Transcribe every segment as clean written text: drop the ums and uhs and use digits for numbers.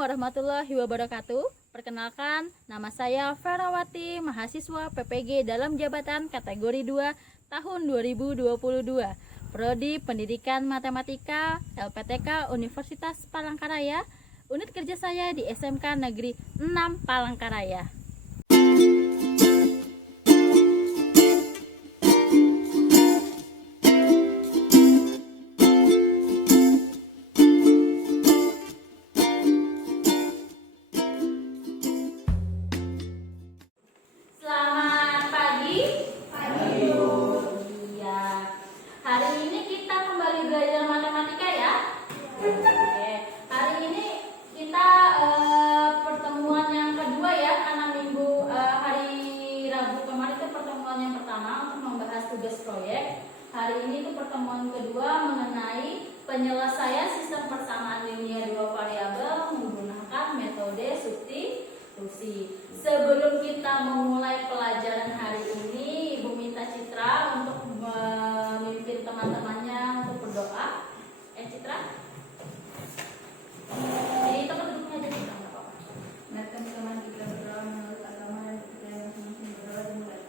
warahmatullahi wabarakatuh. Perkenalkan, nama saya Ferawati, mahasiswa PPG dalam jabatan kategori 2 tahun 2022. Prodi Pendidikan Matematika LPTK Universitas Palangkaraya. Unit kerja saya di SMK Negeri 6 Palangkaraya. Tugas proyek. Hari ini itu pertemuan kedua mengenai penyelesaian sistem persamaan linear dua variabel menggunakan metode substitusi. Sebelum kita memulai pelajaran hari ini, Ibu minta Citra untuk memimpin teman-temannya untuk berdoa. Citra? Jadi tempat duduknya aja Citra, nggak apa-apa. Mari teman-teman kita berdoa menurut agama dan kita masing-masing berdoa dimulai.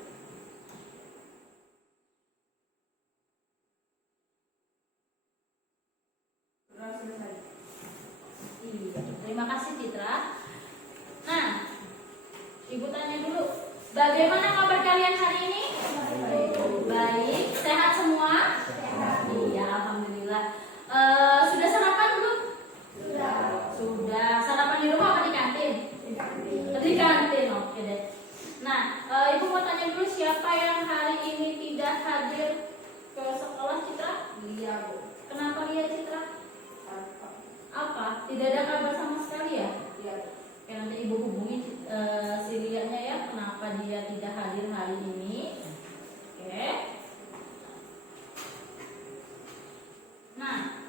Terima kasih Citra. Nah, Ibu tanya dulu, bagaimana kabar kalian hari ini? Baik. Sehat semua? Sehat. Iya, alhamdulillah. Sudah sarapan belum? Sudah. Sarapan di rumah apa di kantin? Di kantin. Oke deh. Nah, Ibu mau tanya dulu, siapa yang hari ini tidak hadir ke sekolah, Citra? Iya, Bu. Kenapa dia, Citra? Apa? Tidak ada kabar sama sekali ya? Iya. Oke, nanti Ibu hubungi si Lianya ya, kenapa dia tidak hadir hari ini. Oke. Nah,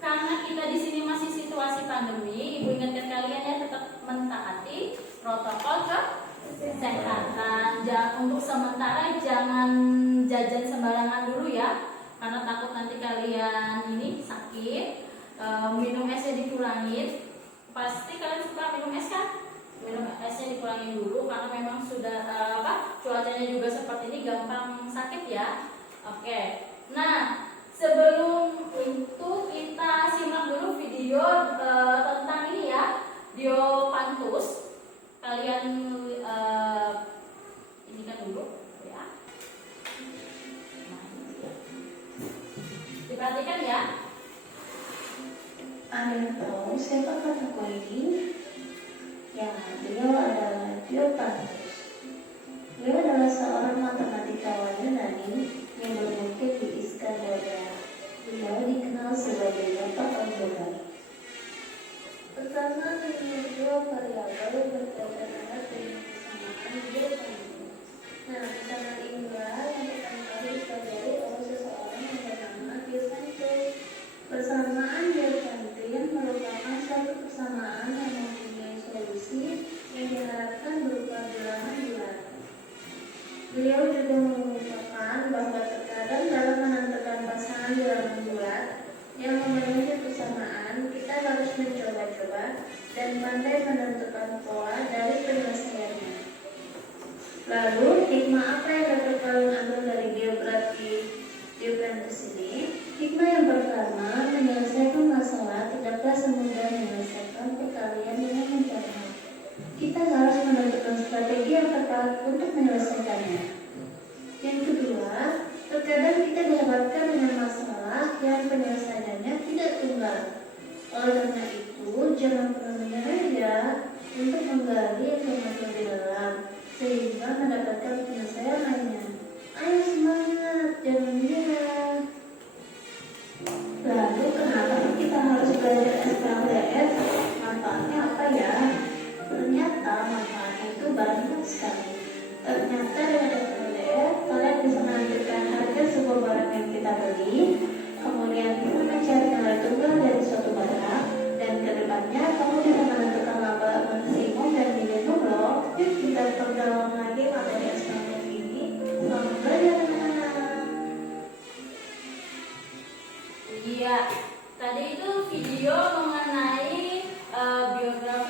karena kita di sini masih situasi pandemi, Ibu ingatkan kalian ya tetap mentaati protokol kesehatan. Untuk sementara jangan jajan sembarangan dulu ya, karena takut nanti kalian ini sakit. Minum esnya dikurangin. Pasti kalian suka minum es kan? Minum esnya dikurangin dulu karena memang sudah cuacanya juga seperti ini, gampang sakit ya. Oke. Nah, sebelum itu kita simak dulu video tentang ini ya, Diopantus. Kalian ini kan dulu ya. Diperhatikan ya. Anda tahu siapa kata ini? Ya, beliau adalah Diopantus. Beliau adalah seorang matematikawan Yunani yang bermukim di Iskandria. Beliau dikenal sebagai bapak algebra. Pertama, dengan dua variabel berkaitan erat dengan persamaan Diopantus. Nah, persamaan inilah yang pertama kali dipelajari oleh seseorang yang bernama Diopantus. Persamaan Diopantian merupakan suatu persamaan yang mempunyai solusi yang diharapkan berupa bilangan bulat. Beliau juga mengungkapkan bahwa terkadang dalam menentukan pasangan bilangan bulat yang memenuhi persamaan, kita harus mencoba-coba dan pandai menentukan pola dari penyelesaiannya. Lalu, hikmah apa yang dapat kalian ambil dari biografi Diopantus ini? Hikmah yang pertama, menyelesaikan masalah tidaklah semudah menyelesaikan perkalian dengan mencerna. Kita harus menentukan strategi yang tepat untuk menyelesaikannya. Yang kedua, terkadang kita dihadapkan dengan masalah yang penyelesaiannya tidak tunggal. Oleh karena itu, jangan pernah menyerah ya untuk menggali informasi lebih dalam sehingga mendapatkan penyelesaian lainnya. Ayo semangat, jangan menyerah. Lalu kenapa kita harus belajar SPLDS? Manfaatnya apa ya? Ternyata manfaatnya itu banyak sekali. Ternyata dengan SPLDS kalian bisa menentukan harga sebuah barang yang kita beli, kemudian bisa mencari nilai tunggal dari suatu barang, dan kedepannya kamu bisa menentukan laba maksimum dan minimum loh. Yuk kita perdalam lagi materi SPLDS ini. Selamat belajar anak-anak. Iya, tadi itu video mengenai biografi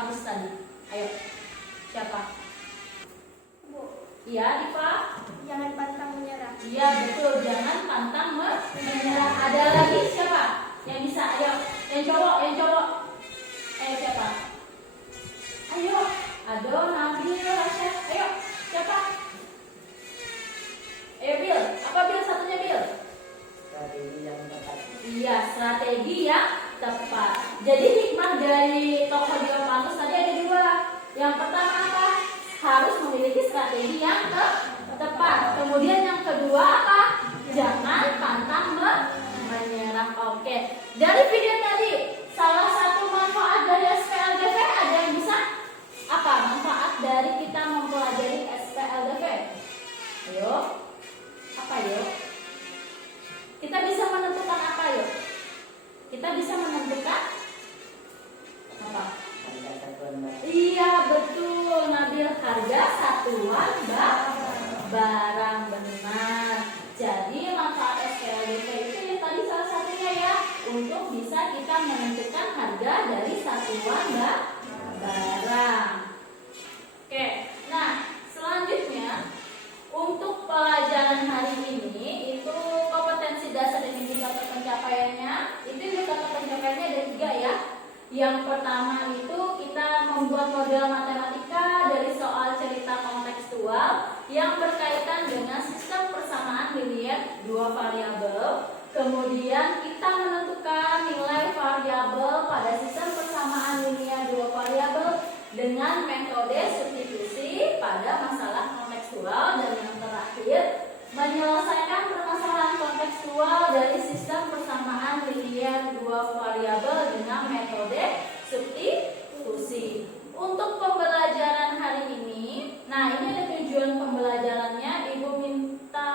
kampus tadi? Ayo, siapa? Bu, Iya, Diva. jangan pantang menyerah. Iya betul, jangan pantang menyerah. Ada lagi siapa yang bisa? Ayo, yang cowok. Siapa? Ayo, Ado, Nabil, Rasya. Ayo, siapa? Ayo Bill, apa Bill satunya Bill? Strategi yang tepat. Iya, strategi yang tepat. Jadi hikmah dari tokoh Diopantus tadi ada dua. Yang pertama apa? Harus memiliki strategi yang tepat. Kemudian yang kedua apa? Jangan pantang menyerah. Oke. Dari video tadi, salah satu manfaat dari SPLDV ada yang bisa? Apa manfaat dari kita mempelajari SPLDV? Ayo. Apa yuk? Kita bisa menentukan apa yuk? Kita bisa menentukan apa? Harga satuan barang. Iya betul, Nabil, harga satuan barang benar. Jadi manfaat SPLDV itu ya tadi salah satunya ya, untuk bisa kita menentukan harga dari satuan barang. Oke, nah selanjutnya untuk pelajaran hari ini itu kompetensi dasar dan indikator pencapaiannya. Itu indikator pencapaiannya ada 3 ya. Yang pertama itu kita membuat model matematika dari soal cerita kontekstual yang berkaitan dengan sistem persamaan linier 2 variabel. Kemudian kita menentukan nilai variabel pada sistem persamaan linier 2 variabel dengan metode substitusi pada masalah kontekstual. Dan yang terakhir, menyelesaikan permasalahan kontekstual dari sistem persamaan linier 2 variabel dengan metode substitusi. Untuk pembelajaran hari ini, nah ini ada tujuan pembelajarannya. Ibu minta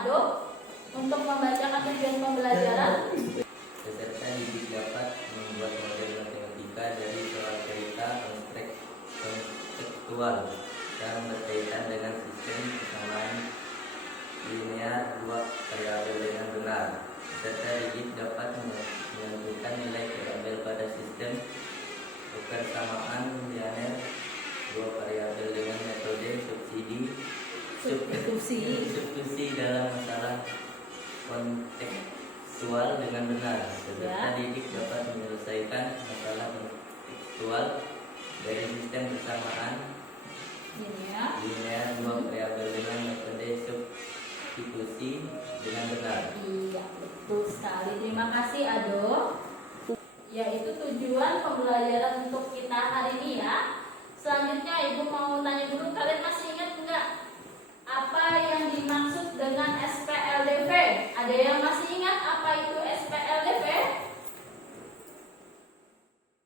Ado untuk membacakan tujuan pembelajaran. Peserta didik dapat membuat model matematika dari soal cerita kontekstual yang berkaitan dengan sistem persamaan linear 2 variabel dengan benar. Peserta didik dapat menentukan nilai variabel pada sistem persamaan linear 2 variabel dengan metode substitusi dalam masalah kontekstual dengan benar. Peserta didik dapat menyelesaikan masalah kontekstual dari sistem persamaan linear 2 variabel dengan metode substitusi dengan benar. Iya, betul sekali. Terima kasih Ado. Ya, itu tujuan pembelajaran untuk kita hari ini ya. Selanjutnya Ibu mau tanya dulu, kalian masih ingat enggak apa yang dimaksud dengan SPLDV? Ada yang masih ingat apa itu SPLDV?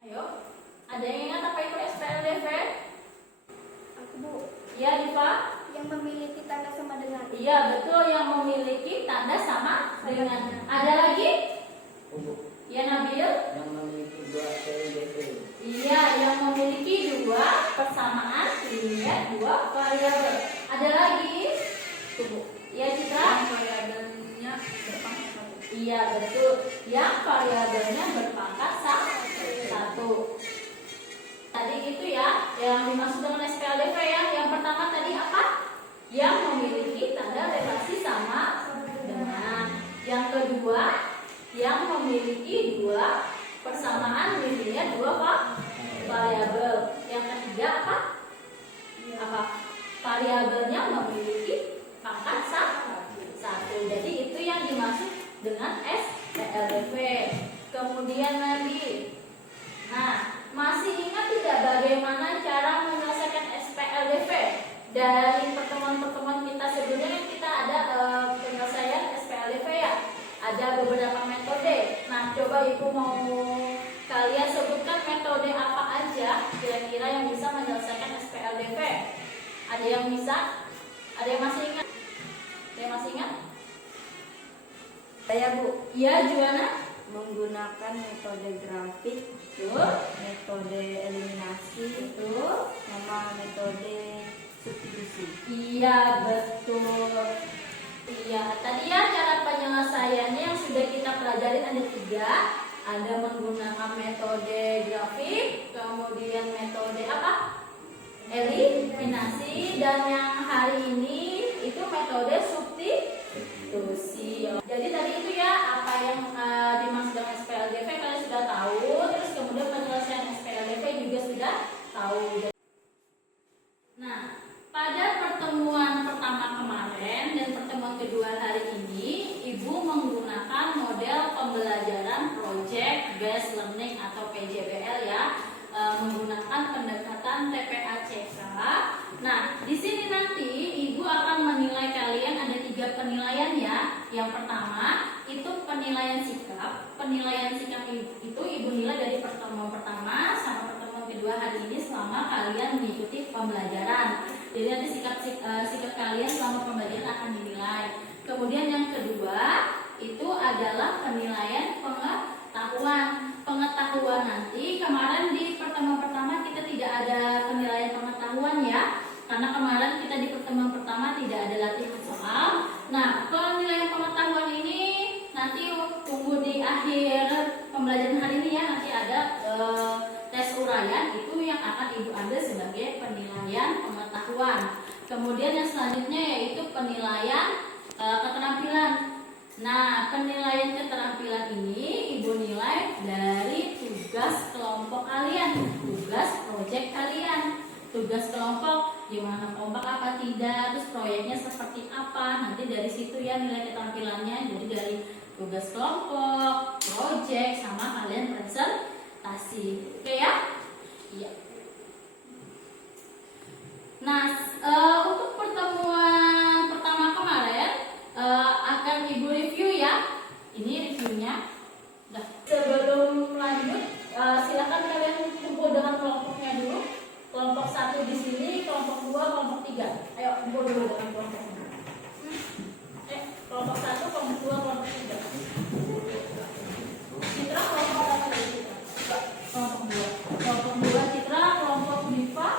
Ayo, ada yang ingat apa itu SPLDV? Aku Bu, Iya, Diva? yang memiliki tanda sama dengan. Iya, betul, yang memiliki tanda sama dengan. Ada lagi? Untuk Ya, Nabil? yang memiliki 2 PLDV. Iya, yang memiliki 2 persamaan linier 2 variabel. Ada lagi? Tunggu. Ya, Citra? Variabelnya berpangkat 1. Iya, betul. Yang variabelnya berpangkat 1. Tadi itu ya, yang dimaksud dengan SPLDV ya. Yang pertama tadi apa? Yang memiliki tanda relasi sama dengan. Yang kedua, yang memiliki 2 persamaan linier 2 variabel. Yang ketiga apa? Variabelnya memiliki pangkat 1. Jadi itu yang dimaksud dengan SPLDV. Kemudian lagi, nah masih ingat tidak bagaimana cara menyelesaikan SPLDV? Dari pertemuan-pertemuan kita sebelumnya kan kita ada penyelesaian SPLDV ya. Ada beberapa metode. Nah, coba Ibu mau kalian sebutkan metode apa aja kira-kira yang bisa menyelesaikan SPLDV. Ada yang bisa? Ada yang masih ingat? Ada yang masih ingat? Saya Bu, Iya, Juana? menggunakan metode grafik, Betul. metode eliminasi, Betul. sama metode substitusi. Iya, betul. Iya, tadi ya cara penyelesaiannya yang sudah kita pelajari ada 3. Ada menggunakan metode grafik, kemudian metode apa? Eliminasi, dan yang hari ini itu metode substitusi. Jadi tadi itu ya apa yang dimaksud dengan SPLDV kalian sudah tahu, terus kemudian penyelesaian SPLDV juga sudah tahu. Nah, pada pertemuan pertama kemarin dan pertemuan kedua hari ini, Ibu menggunakan model pembelajaran Project Based Learning atau PJBL ya, menggunakan pendekatan TPACK. Nah, di sini nanti Ibu akan menilai kalian, ada 3 penilaian ya. Yang pertama itu penilaian sikap. Penilaian sikap itu Ibu nilai dari pertemuan pertama sampai pertemuan kedua hari ini selama kalian mengikuti pembelajaran. Jadi nanti sikap kalian selama pembelajaran akan dinilai. Kemudian yang kedua itu adalah penilaian pengetahuan. Pengetahuan nanti kemarin di pertemuan pertama kita tidak ada penilaian pengetahuan ya, karena kemarin kita di pertemuan pertama tidak ada latihan soal. Nah, penilaian pengetahuan ini nanti tunggu di akhir pembelajaran hari ini ya, nanti ada tes uraian itu yang akan Ibu ambil sebagai penilaian pengetahuan. Kemudian yang selanjutnya yaitu penilaian keterampilan. Nah, penilaian keterampilan ini Ibu nilai dari tugas kelompok kalian, tugas proyek kalian. Tugas kelompok, gimana kompak apa tidak, terus proyeknya seperti apa, nanti dari situ ya nilai keterampilannya. Jadi dari tugas kelompok, proyek, sama kalian presentasi. Oke ya? Iya. Nah, untuk pertemuan pertama kemarin akan Ibu review ya. Ini reviewnya. Nah, sebelum lanjut, silakan kalian kumpul dengan kelompoknya dulu. Kelompok 1 di sini, kelompok 2, kelompok 3. Ayo kumpul dulu dengan kelompoknya. Kelompok 1, kelompok 2, kelompok 3. Citra kelompok apa dari Citra? Kelompok 2. Kelompok 2 Citra, kelompok Diva.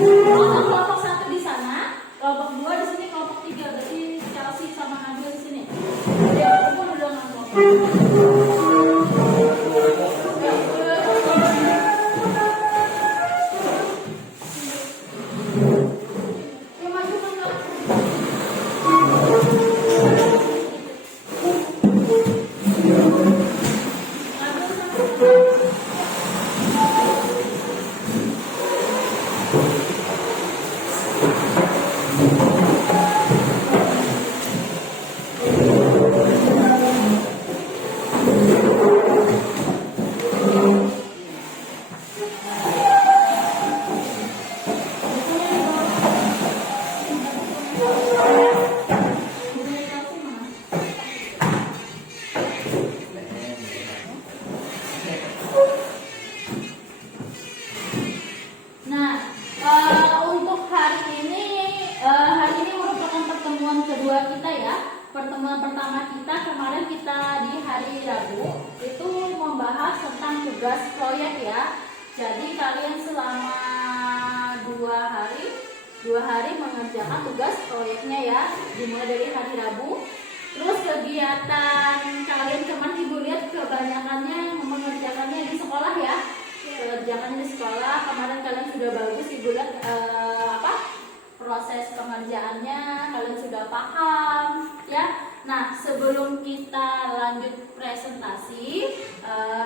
Kelompok 1 di sana, kelompok 2 di sini, kelompok 3. Berarti Chelsea sama Nadia di sini. Ayo kumpul dulu dengan kelompok. Pertemuan pertama kita kemarin kita di hari Rabu itu membahas tentang tugas proyek ya. Jadi kalian selama 2 hari mengerjakan tugas proyeknya ya, dimulai dari hari Rabu. Terus kegiatan kalian kemarin Ibu lihat kebanyakannya mengerjakannya di sekolah ya. Kerjaannya di sekolah kemarin kalian sudah bagus, Ibu lihat proses pengerjaannya kalian sudah paham ya. Nah, sebelum kita lanjut presentasi,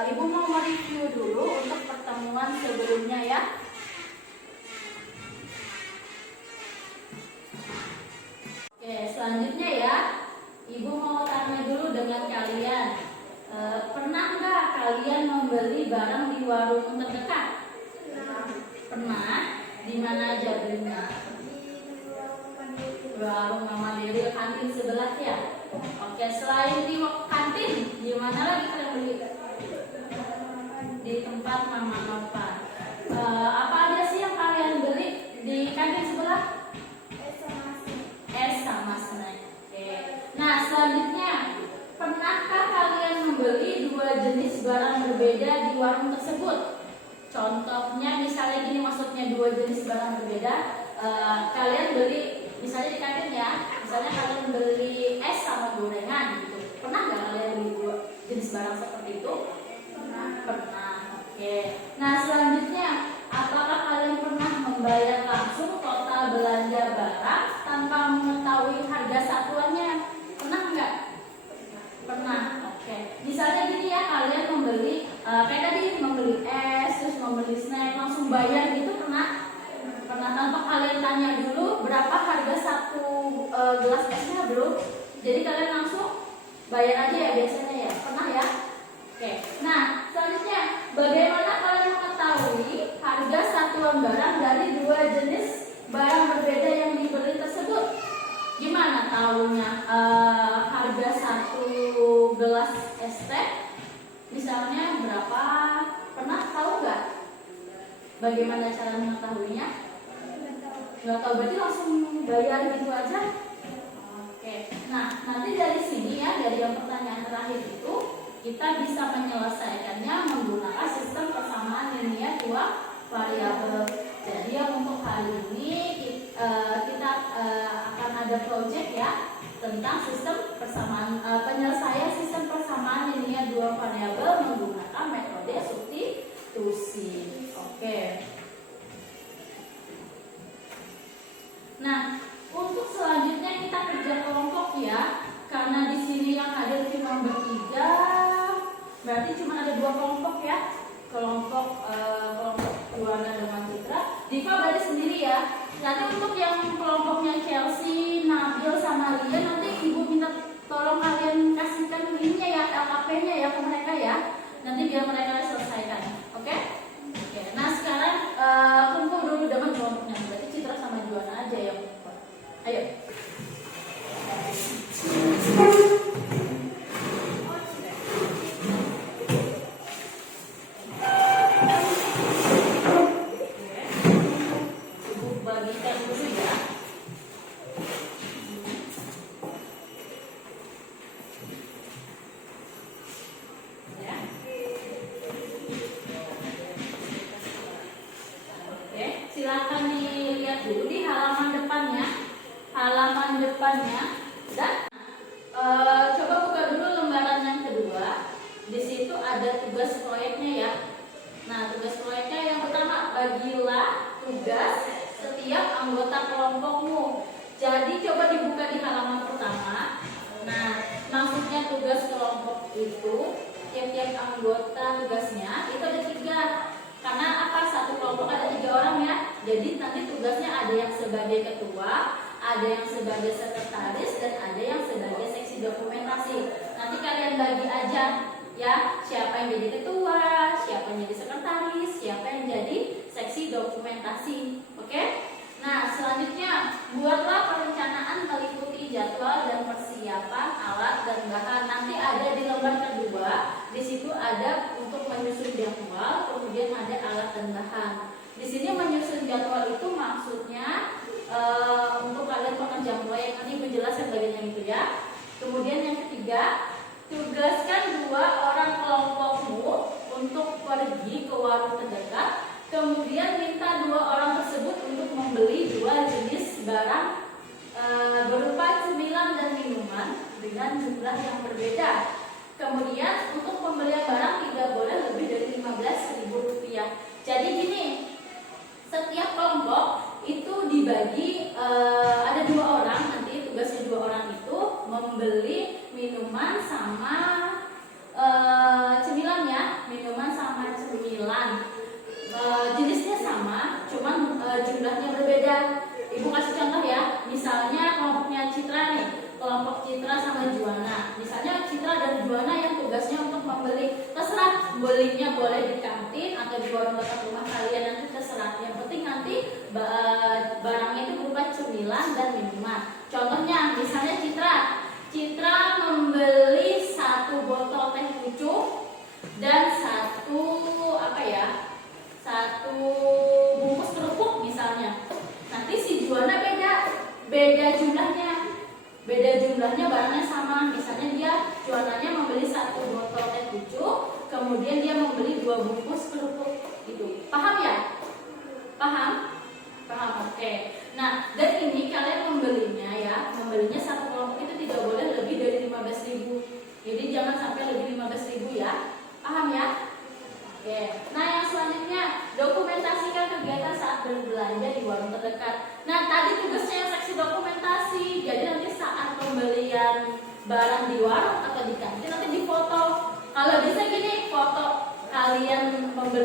Ibu mau mereview dulu untuk pertemuan sebelumnya ya. Oke, selanjutnya ya, Ibu mau tanya dulu dengan kalian, pernah nggak kalian membeli barang di warung terdekat? Pernah. Di mana aja belinya? Warung Mama Diri, kantin sebelah ya. Oke, selain di kantin, di mana lagi kalian beli? Di tempat Mama Nova. Apa aja sih yang kalian beli di kantin sebelah? Es sama snack. Oke. Nah, selanjutnya, pernahkah kalian membeli 2 jenis barang berbeda di warung tersebut? Contohnya misalnya gini, maksudnya 2 jenis barang berbeda. Kalian beli misalnya di kantin ya, misalnya kalian beli es sama gorengan gitu. Pernah nggak kalian beli jenis barang seperti itu? Pernah. Oke. Nah, selanjutnya, apakah kalian pernah membayar langsung total belanja barang tanpa mengetahui harga satuannya? Pernah nggak? Pernah. Oke. Misalnya gini ya, kalian membeli kayak tadi membeli es, terus membeli snack, langsung bayar gitu, pernah? Pernah tanpa kalian tanya dulu berapa harga satu gelas esnya, bro? Jadi kalian langsung bayar aja ya biasanya ya, pernah ya? Oke. Nah, selanjutnya, bagaimana kalian mengetahui harga satuan barang dari dua jenis barang berbeda yang dibeli tersebut? Gimana tahunya harga satu gelas es teh misalnya berapa? Pernah tahu nggak? Bagaimana cara mengetahuinya? Nggak tahu, berarti langsung bayar gitu aja? Oke. Nah, nanti dari sini ya, dari yang pertanyaan terakhir itu, kita bisa menyelesaikannya menggunakan sistem persamaan linear dua variabel. Jadi yang untuk hari ini kita akan ada project ya tentang sistem persamaan penyelesaian sistem persamaan linear dua variabel menggunakan metode substitusi. Oke. Nah, untuk selanjutnya kita kerja kelompok ya. Karena di sini yang hadir cuma bertiga, berarti cuma ada dua kelompok ya. Kelompok Juana dengan Citra. Diva berarti sendiri ya. Nanti untuk yang kelompoknya Chelsea, Nabil sama Lia, nanti ibu minta tolong kalian kasihkan linknya ya, LKP-nya ya ke mereka ya. Nanti biar mereka selesaikan. Oke? Oke. Nah sekarang kumpul dulu dengan kelompoknya. Berarti Citra sama Juana aja yang kumpul. Ayo. Ibu bagikan dulu ya. Ya. Oke, silakan dilihat dulu di halaman depannya. Halaman depannya. Dan coba buka dulu lembaran yang kedua. Di situ ada tugas proyeknya ya. Nah, tugas proyeknya yang pertama, bagilah tugas setiap anggota kelompokmu. Jadi coba dibuka di halaman pertama. Nah, maksudnya tugas kelompok itu tiap-tiap anggota tugasnya itu ada 3. Karena apa? Satu kelompok ada 3 orang ya. Jadi nanti tugasnya ada yang sebagai ketua, ada yang sebagai sekretaris, dan ada yang sebagai seksi dokumentasi. Nanti kalian bagi aja ya, siapa yang jadi ketua, siapa yang jadi sekretaris, siapa yang jadi seksi dokumentasi. Oke? Nah, selanjutnya buatlah perencanaan meliputi jadwal dan persiapan alat dan bahan. Nanti ada di lembar kedua, di situ ada untuk menyusun jadwal, kemudian ada alat dan bahan. Di sini menyusun jadwal itu maksudnya untuk kalian pekerja proyek, nanti Ibu jelaskan bagian yang itu ya. Kemudian yang ketiga, tugaskan 2 orang kelompokmu untuk pergi ke warung terdekat. Kemudian minta 2 orang tersebut untuk membeli 2 jenis barang berupa cemilan dan minuman dengan jumlah yang berbeda. Kemudian untuk pembelian barang tidak boleh lebih dari Rp15.000. Jadi gini, setiap kelompok itu dibagi ada 2 orang, nanti tugasnya 2 orang itu membeli minuman sama cemilan ya, minuman sama cemilan. Jenisnya sama, cuman jumlahnya berbeda. Ibu kasih contoh ya, misalnya kelompoknya Citra nih, kelompok Citra sama Juana. Misalnya Citra dan Juana yang tugasnya untuk membeli, terserah belinya boleh di kantin atau di warung dekat rumah kalian, nanti terserah. Yang penting nanti barangnya itu berupa cemilan dan minuman. Contohnya, misalnya Citra membeli 1 botol teh pucuk dan 1 bungkus kerupuk misalnya. Nanti si Juana beda jumlahnya barangnya sama. Misalnya Juananya membeli 1 botol teh pucuk, kemudian dia membeli 2 bungkus kerupuk gitu. Paham ya? Paham? Oke. Nah, dan ini kalian membeli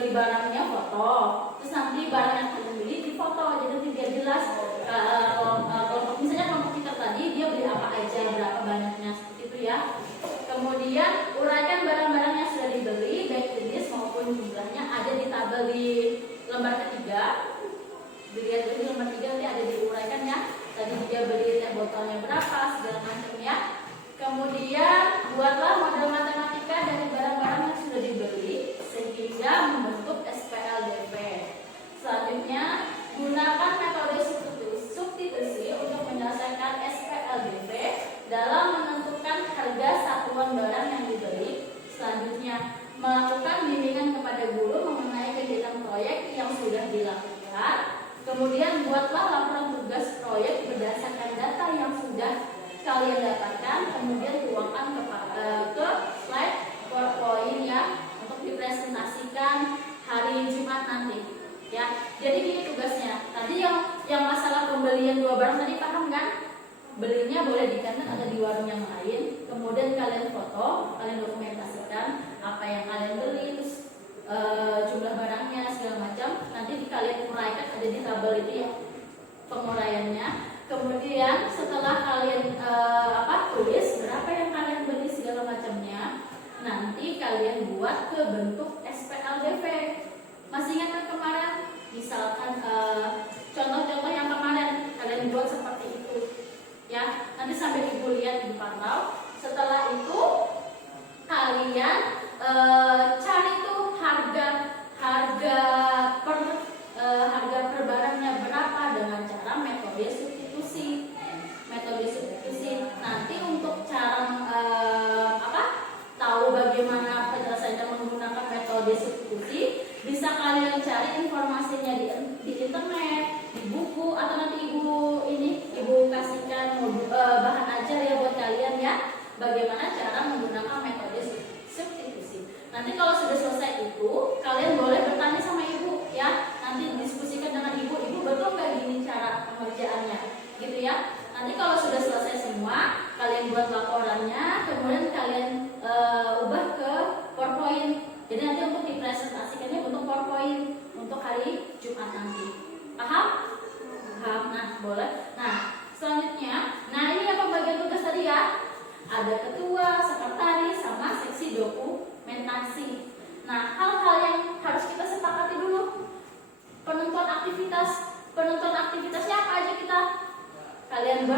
beli barangnya foto, terus nanti barang yang kalian beli di foto, jadi nanti biar jelas. Kelompok misalnya kelompok kita tadi dia beli apa aja, berapa banyaknya, seperti itu ya. Kemudian uraikan barang-barang yang sudah dibeli baik jenis maupun jumlahnya ada di tabel di lembar ketiga. Dilihat dulu di lembar 3 nanti ada diuraikan ya. Tadi dia beli teh botolnya berapa segala macam ya. Kemudian buatlah model matematika dari barang-barang yang sudah dibeli sehingga membentuk SPLDP. Selanjutnya gunakan metode substitusi untuk menyelesaikan SPLDP dalam menentukan harga satuan barang yang dibeli. Selanjutnya melakukan bimbingan kepada guru mengenai kegiatan proyek yang sudah dilakukan. Kemudian buatlah laporan tugas proyek berdasarkan data yang sudah kalian dapatkan. Kemudian tuangkan ke slide PowerPoint ya untuk dipresentasikan hari Jumat nanti. Ya, jadi gini tugasnya. Tadi yang masalah pembelian 2 barang tadi paham kan? Belinya boleh di kantin atau di warung yang lain. Kemudian kalian foto, kalian dokumentasikan apa yang kalian beli, terus jumlah barangnya segala macam. Nanti kalian uraikan ada di tabel itu ya penguraiannya. Kemudian setelah kalian tulis berapa yang kalian beli segala macamnya, nanti kalian buat ke bentuk SPLDP. Masih ingat kan kemarin? Misalkan contoh-contoh yang kemarin kalian buat seperti itu, ya. Nanti sambil ibu lihat di pantau. Setelah itu kalian cari tuh harga per barangnya berapa dengan cara metode substitusi. Nanti untuk cara tahu bagaimana penyelesaiannya menggunakan metode substitusi, bisa kalian cari informasinya di internet, di buku, atau nanti ibu kasihkan bahan ajar ya buat kalian ya, bagaimana cara menggunakan metode substitusi. Nanti kalau sudah selesai itu, kalian boleh bertanya sama ibu ya. Nanti diskusikan dengan ibu betul nggak gini cara pengerjaannya, gitu ya. Nanti kalau sudah selesai semua, kalian buat laporannya, kemudian kalian ubah ke PowerPoint. Jadi nanti untuk dipresentasikannya untuk PowerPoint untuk hari Jumat nanti. Paham? Paham. Nah, boleh. Nah, selanjutnya, ini yang pembagian tugas tadi ya. Ada ketua, sekretaris, sama seksi dokumentasi. Nah, hal-hal yang harus kita sepakati dulu. Penentuan aktivitasnya apa aja kita? Kalian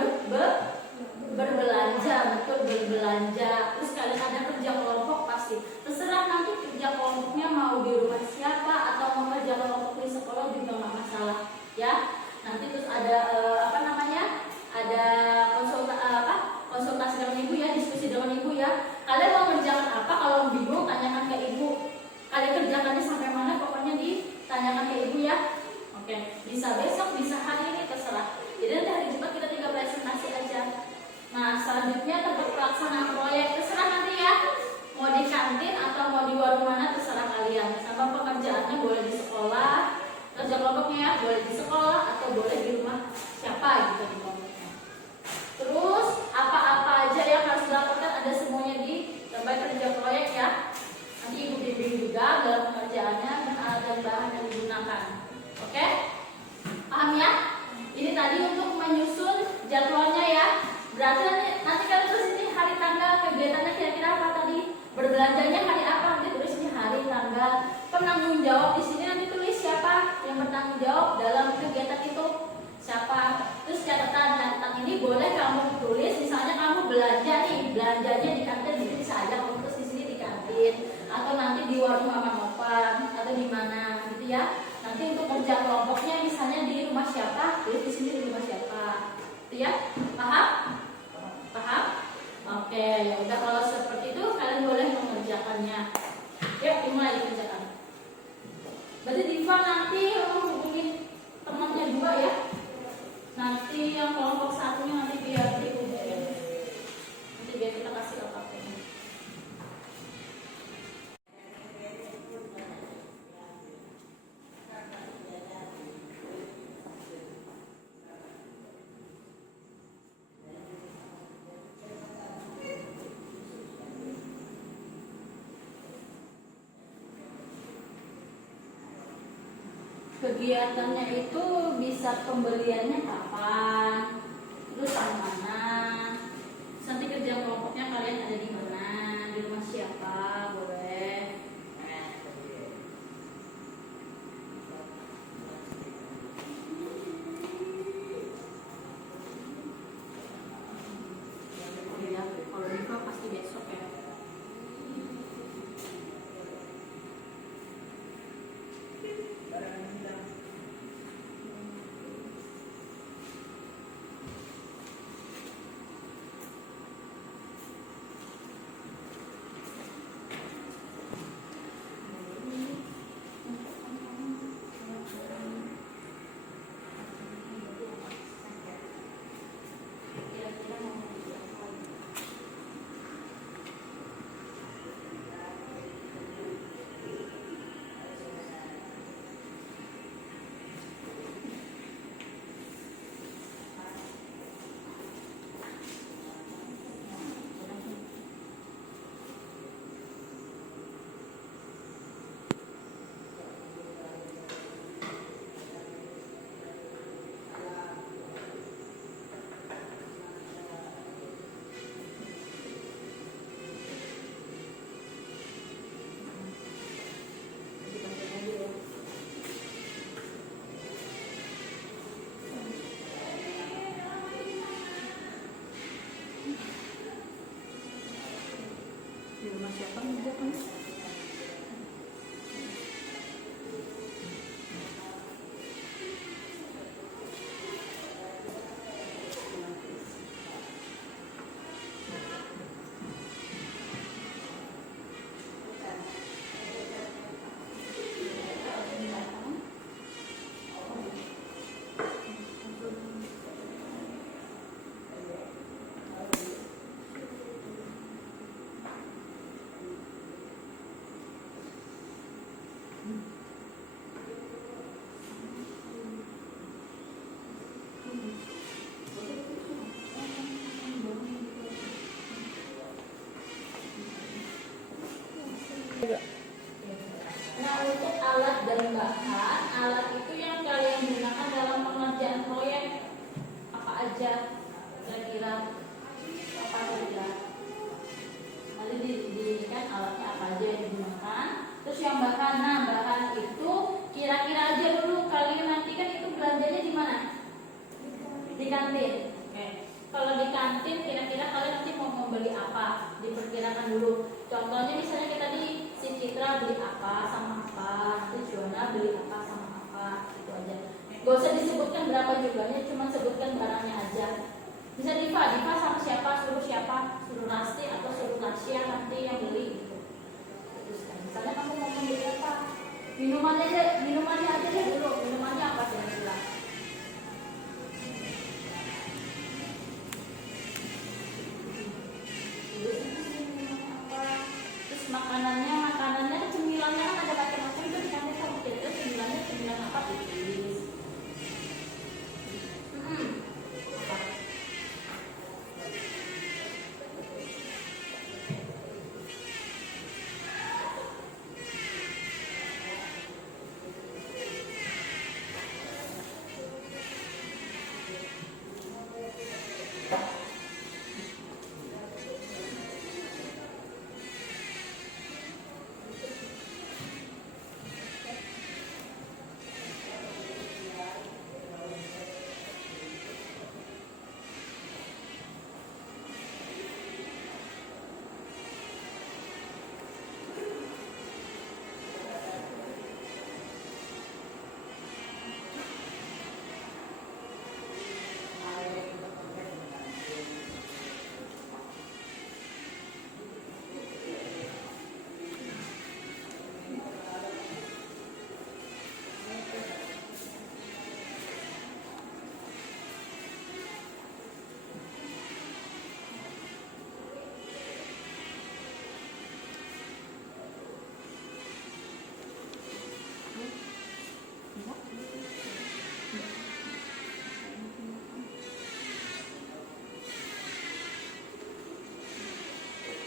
berbelanja, betul, berbelanja. Terus kalian ada kerja kelompok pasti. Terserah nanti kerja kelompoknya mau di rumah siapa atau mau kerja kelompok di sekolah juga nggak masalah, ya. Nanti terus ada ada konsultasi dengan ibu ya, diskusi dengan ibu ya. Kalian mau kerjakan apa? Kalau bingung tanyakan ke ibu. Kalian kerjakannya sampai mana? Pokoknya ditanyakan ke ibu ya. Oke, bisa besok, bisa hari ini, terserah. Jadi nanti hari Jumat kita tinggal presentasi aja. Nah, selanjutnya tempat pelaksanaan proyek terserah nanti ya. Mau di kantin atau mau di warung mana terserah kalian. Sama pekerjaannya boleh di sekolah, kerja kelompoknya ya, boleh di sekolah atau boleh di rumah siapa gitu di kelompoknya. Terus apa-apa aja yang harus dilakukan ada semuanya di lembar kerja proyek ya. Nanti ibu bimbing juga dalam pengerjaannya dan alat dan bahan yang digunakan. Oke? Paham ya? Ini tadi untuk menyusun jadwalnya ya. Berarti nanti kalian tulis ini hari tanggal kegiatannya kira-kira apa tadi? Berbelanjanya hari apa? Nanti tulis ini hari tanggal. Penanggung jawab di sini nanti tulis siapa yang bertanggung jawab dalam kegiatan itu. Siapa? Terus catatan ini boleh kamu tulis. Misalnya kamu belanja nih, belanjanya di kantin, jadi bisa aja kamu tulis di sini di kantin atau nanti di warung Mama Nopan atau di mana gitu ya. Nanti untuk kerja kelompoknya misalnya di rumah siapa, tulis di sini di rumah siapa. Itu ya. Paham? Paham? Oke, ya udah kalau seperti itu kalian boleh mengerjakannya. Yuk, dimulai dikerjakan. Berarti Diva nanti hubungin temannya 2 ya. Nanti yang kelompok satunya nanti biar dihubungin. Nanti biar kita kasih LKP-nya. Kegiatannya itu bisa pembeliannya kapan, terus di mana, nanti kerja kelompoknya kalian ada di mana, di rumah siapa, boleh. Ya, kalau nikah pasti besok ya. Kira-kira mau beli apa? Di rumah siapa juga kan? Nah, untuk alat dan bahan, alat itu yang kalian gunakan dalam pengerjaan proyek apa aja? Kira-kira apa aja? Nanti dirikan alatnya apa aja yang digunakan. Terus yang bahan, nah bahan itu kira-kira aja dulu kalian nanti kan itu belanjanya di mana? Di kantin. Oke. Kalau di kantin kira-kira kalian nanti mau membeli apa? Diperkirakan dulu. Contohnya misalnya kita di si Citra beli apa sama apa, nanti Juana beli apa sama apa, itu aja. Gak usah disebutkan berapa jumlahnya, cuma sebutkan barangnya aja. Bisa Diva sama siapa, suruh Rasti atau suruh Tasya nanti yang beli gitu. Terus kan, misalnya kamu mau membeli apa? Minumannya aja deh dulu. Minumannya apa kira-kira? Terus makanannya cemilannya kan ada macam-macam tuh di kantin kamu kira-kira cemilan apa tulis. Apa?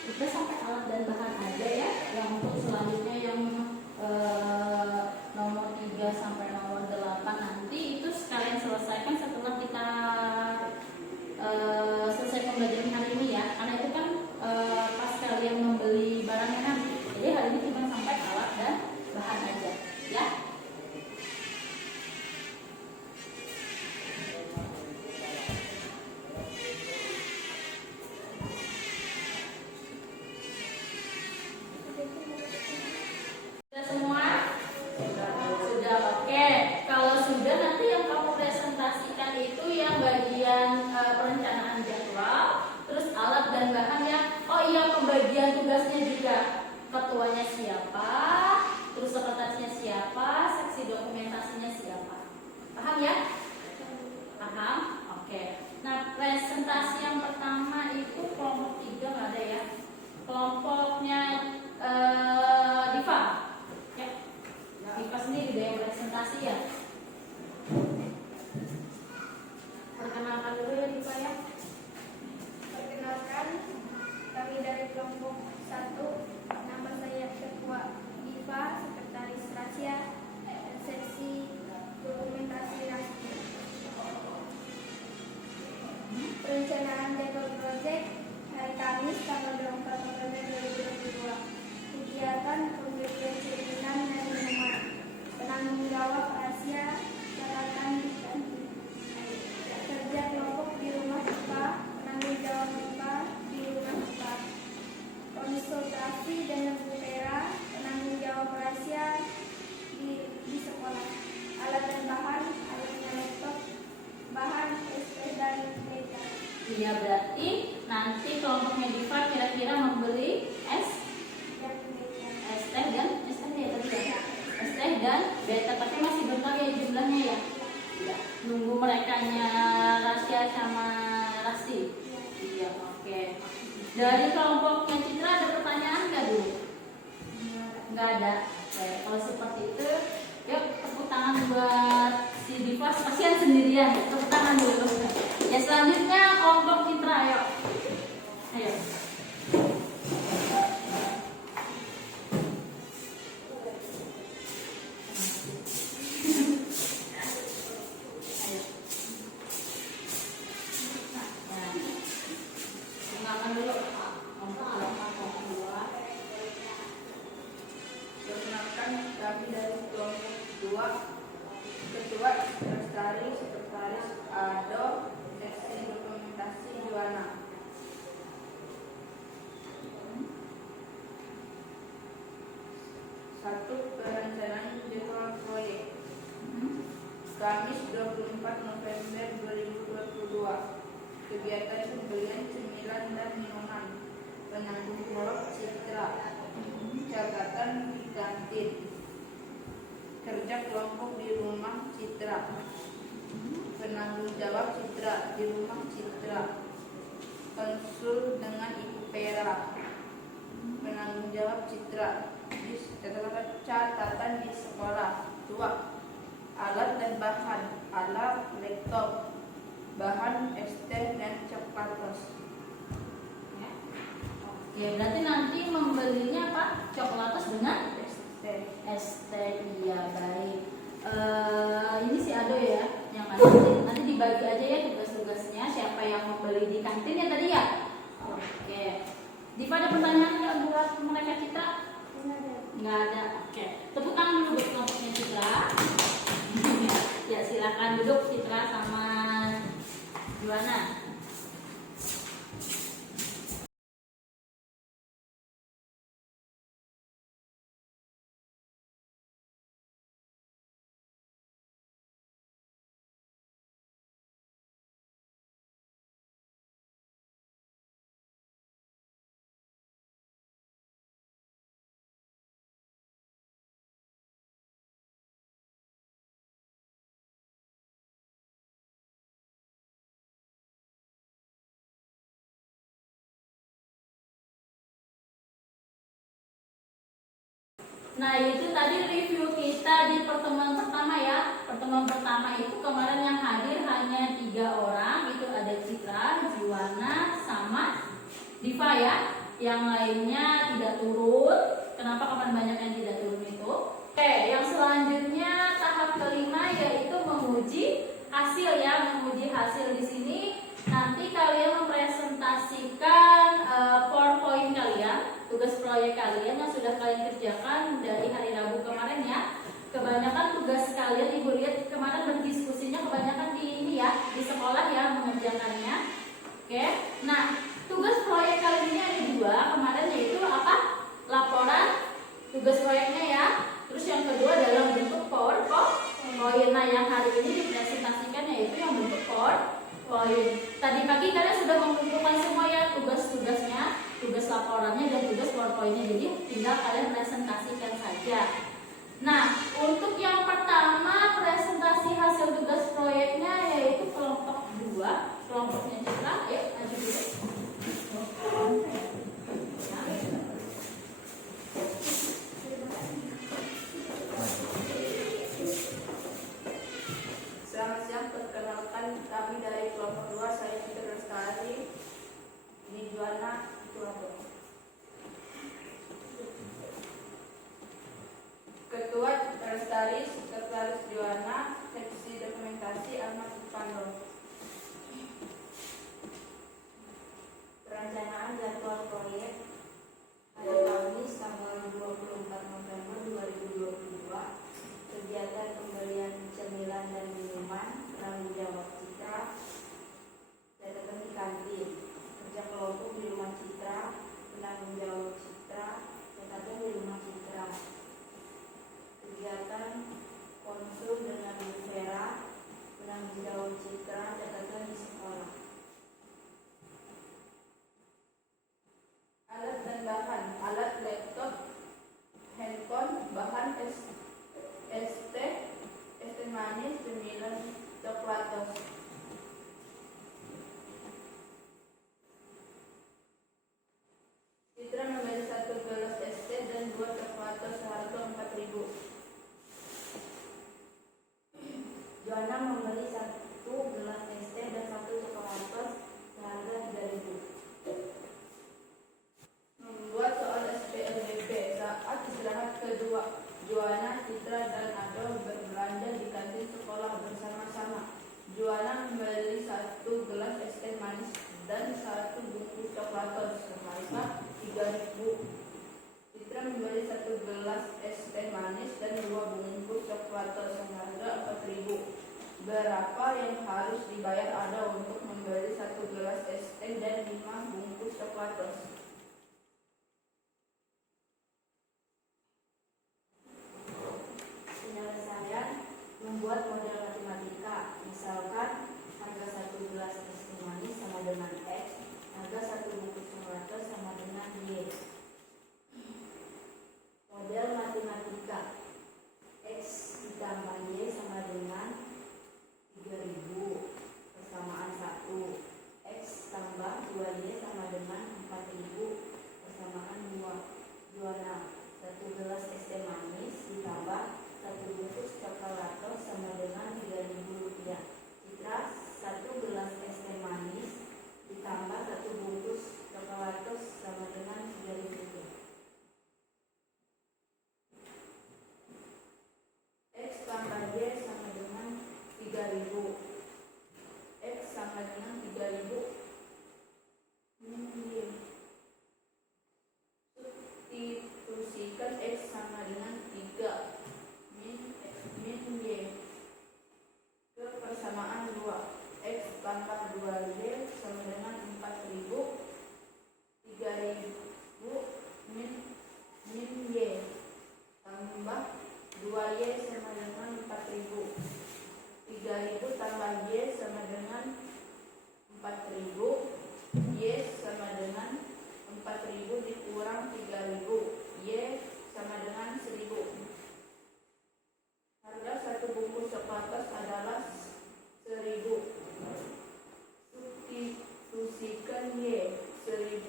Kita sampai alat dan bahan aja ya. Yang untuk selanjutnya yang nomor 3 sampai nomor 8 diselesaikan setelah kita selesai pembelajaran hari ini ya, karena itu kan pas kalian membeli barangnya nanti. Jadi hari ini cuma sampai alat dan bahan aja ya. Sudah semua? Sudah, oke. Kalau sudah, nanti yang kamu presentasikan itu yang bagian perencanaan jadwal, terus alat dan bahan ya. Oh iya, pembagian tugasnya juga. Ketuanya siapa, terus sekretarisnya siapa, seksi dokumentasinya siapa. Paham ya? Paham? Oke. Nah, presentasi yang pertama itu kelompok 3 nggak ada ya. Kelompoknya Diva. Ya. Diva sendiri udah yang presentasi ya. Perkenalkan dulu ya Diva ya. Perkenalkan, kami dari kelompok 1. Nama saya Ketua Diva, Sekretaris Rahasia, dan Seksi Dokumentasi Rahasia. Perencanaan Dekor Project hari Kamis tanggal 24 November 2022. Kegiatan pemberian seminar dan minuman. Penanggung jawab rahasia catatan di kantin. Kerja kelompok di rumah IPA. Penanggung jawab IPA di rumah IPA. Konsultasi dengan Bu Vera. Penanggung jawab rahasia di sekolah. Alat dan bahan, alatnya laptop, bahan SP dan meja. Iya, berarti nanti kelompoknya Diva kira-kira membeli es teh dan es teh ya tadi ya. Es teh dan beta, tapi masih belum tahu ya jumlahnya ya. Iya, nunggu merekanya Rasya sama Rasti. Iya, oke. Dari kelompoknya Citra ada pertanyaan nggak dulu? Nggak ada. Oke, kalau seperti itu, yuk tepuk tangan buat si Diva. Kasihan sendirian, tepuk tangan dulu. Ya selanjutnya kelompok Citra, ayo. Ayo. Perkenalkan, kami dari kelompok 2. Ketua Lestari, Sekretaris Ado, Seksi Dokumentasi Juana. Satu, perencanaan jadwal proyek. Kamis 24 November 2022. Kegiatan pembelian cemilan dan minuman. Penanggung jawab Citra. Catatan di kantin. Kerja kelompok di rumah Citra. Penanggung jawab Citra di rumah Citra. Konsul dengan Ibu Vera. Penanggung jawab Citra. Catatan di sekolah. 2. Alat dan bahan. Alat laptop, bahan es teh dan coklatos. Ya. Oke, berarti nanti membelinya apa? Coklatos dengan Es teh. ST. Iya, baik. Ini si Ado ya yang ada. Nanti dibagi aja ya tugas-tugasnya, siapa yang membeli di kantin ya tadi ya. Oke. Diva, ada pertanyaan nggak buat mereka Citra? Nggak ada. Oke. Tepuk tangan dulu buat kelompoknya Citra. Ya, silakan duduk Citra sama Juana. Nah, itu tadi review kita di pertemuan pertama ya. Pertemuan pertama itu kemarin yang hadir hanya 3 orang. Itu ada Citra, Juwana, sama Diva ya. Yang lainnya tidak turun. Kenapa kemarin banyak yang tidak turun itu? Oke, yang selanjutnya tahap kelima yaitu menguji hasil ya, menguji hasil di sini. Nanti kalian mempresentasikan PowerPoint kalian, tugas proyek kalian yang sudah kalian kerjakan dari hari Rabu kemarin ya. Kebanyakan tugas kalian Ibu lihat kemarin berdiskusinya kebanyakan di ini ya, di sekolah ya mengerjakannya. Oke. Nah, tugas proyek kali ini ada dua kemarin, yaitu apa? Laporan tugas proyeknya ya. Terus yang kedua dalam bentuk PowerPoint. Nah, yang hari ini dipresentasikan yaitu yang bentuk PowerPoint. Tadi pagi kalian sudah mengumpulkan semua ya tugas-tugasnya, tugas laporannya dan tugas PowerPoint-nya. Jadi tinggal kalian presentasikan saja. Nah, untuk yang pertama presentasi hasil tugas proyeknya yaitu kelompok 2, kelompoknya Citra. Ayo maju dulu. Selamat siang, perkenalkan kami dari kelompok 2, saya Fitri Lestari. Ini Juana, itu apa? Ketua Lestari, Sekretaris Juana, Seksi Dokumentasi Ahmad Pando. Perencanaan jadwal proyek pada Kamis tanggal 24 November 2022. Kegiatan pembelian cemilan dan minuman, penanggung jawab Citra, catatan di kantin. Kerja kelompok di rumah Citra, penanggung jawab Citra, catatan di rumah Citra. Kegiatan konsul dengan Bu Vera, penanggung jawab Citra, catatan di sekolah. Alat dan bahan, alat laptop, handphone, bahan ST manis, cemilan, coklatos. Citra membeli 1 gelas ST dan 2 coklatos seharga 4.000. Joanna membeli 1 gelas es teh dan 1 coklatos seharga 3.000. Membuat soal SPLBP. Saat istirahat kedua, Joanna, Citra, dan Ado berbelanja di kantin sekolah bersama-sama. Joanna membeli 1 gelas es teh manis dan 1 bungkus coklatos seharga 3.000. Citra membeli 1 gelas es teh manis dan 2 bungkus coklatos seharga 4.000. Berapa yang harus dibayar Ado untuk membeli 1 gelas es teh dan 5 bungkus coklatos? Penyelesaian membuat model matematika. Misalkan harga 1 gelas es teh manis sama dengan X, harga 1 bungkus coklatos sama dengan Y. Model matematika. X ditambah Y sama dengan 3.000. Persamaan 1. X tambah 2Y sama dengan 4.000. Persamaan 2. Juana, 1 gelas es teh manis ditambah 1 bungkus coklatos sama dengan 3.000 rupiah. Citra, 1 gelas es teh manis ditambah 1 bungkus coklatos sama dengan 3.000 rupiah. X tambah Y sama dengan 3.000. X sama dengan 3.000. Substitusikan X sama dengan 3 min Y ke persamaan 2. X tambah 2Y sama dengan 4.000. 3.000 min Y tambah 2Y sama dengan 4.000. 3.000 tambah Y sama dengan 4.000. Y sama dengan 4.000 dikurang 3.000. Y sama dengan 1.000. Harga 1 bungkus coklatos adalah 1.000. Substitusikan Y 1.000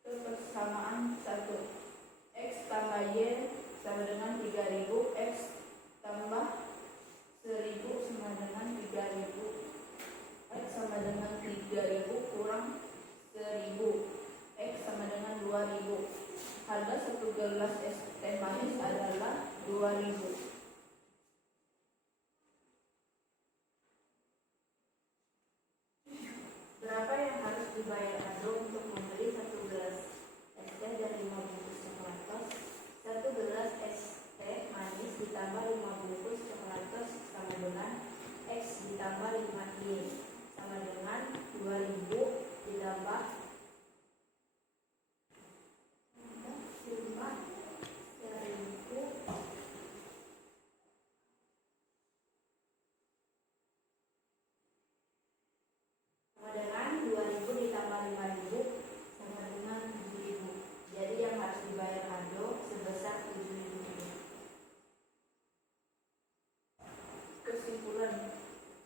ke persamaan 1. X tambah Y sama dengan 3.000. X tambah 1.000 sama dengan 3.000. X sama dengan 3.000 kurang 1.000. X sama dengan 2.000. Harga 1 gelas es teh manis adalah 2.000. dibayar Ado untuk membeli 1 gelas es teh dan 5 bungkus coklat tos. 1 gelas es teh manis ditambah 5 bungkus coklat tos sama dengan X ditambah 5 Y sama dengan 2000 ditambah 5.000 sama dengan 7.000. Jadi yang harus dibayar Ado sebesar 7.000. Kesimpulan.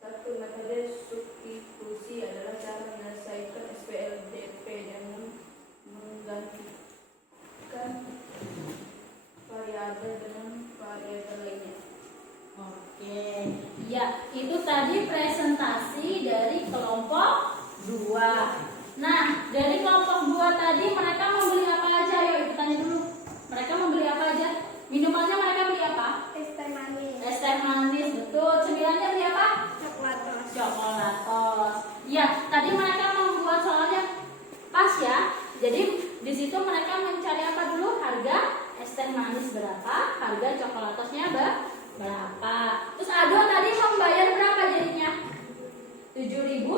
1. Metode substitusi adalah cara menyelesaikan SPLDP dan menggantikan variabel dengan variabel lainnya. Oke, ya itu tadi presentasi dari kelompok 2. Nah, dari kelompok 2 tadi mereka membeli apa aja? Yuk kita tanya dulu. Mereka membeli apa aja? Minumannya mereka beli apa? Es teh manis. Es teh manis, betul. Cemilannya beli apa? Coklat tos. Coklat tos. Ya, tadi mereka membuat soalnya pas ya. Jadi di situ mereka mencari apa dulu? Harga es teh manis berapa? Harga coklat tosnya berapa? Terus Ado tadi membayar berapa jadinya? 7.000.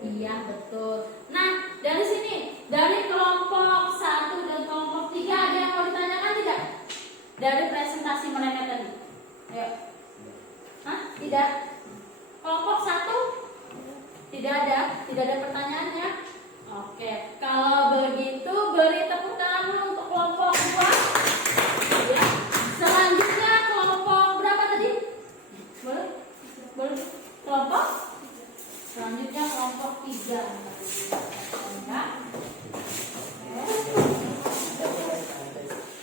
Iya, betul. Nah, dari sini, dari kelompok 1 dan kelompok 3 ada yang mau ditanyakan tidak? Dari presentasi mereka tadi. Ayo. Hah? Tidak? Kelompok 1? Tidak ada pertanyaannya. Oke, kalau begitu beri tepuk tangan dulu untuk kelompok 2. Ya. Selanjutnya kelompok berapa tadi? Boleh? Boleh? Kelompok? Selanjutnya kelompok 3. Ya.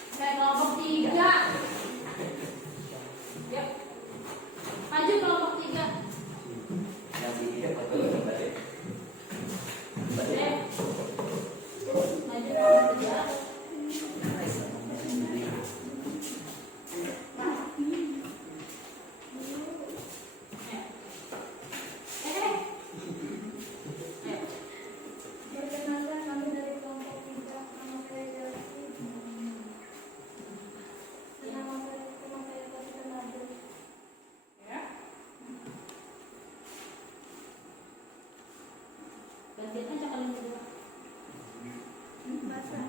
Oke, kelompok 3. Ya. Maju kelompok 3. Oke. Maju kelompok 3. Perkenalkan, kami dari kelompok 3. Nama saya Delsi. Nama saya Kasih Nabil. Ya. Gantian aja kalian berdua. Masa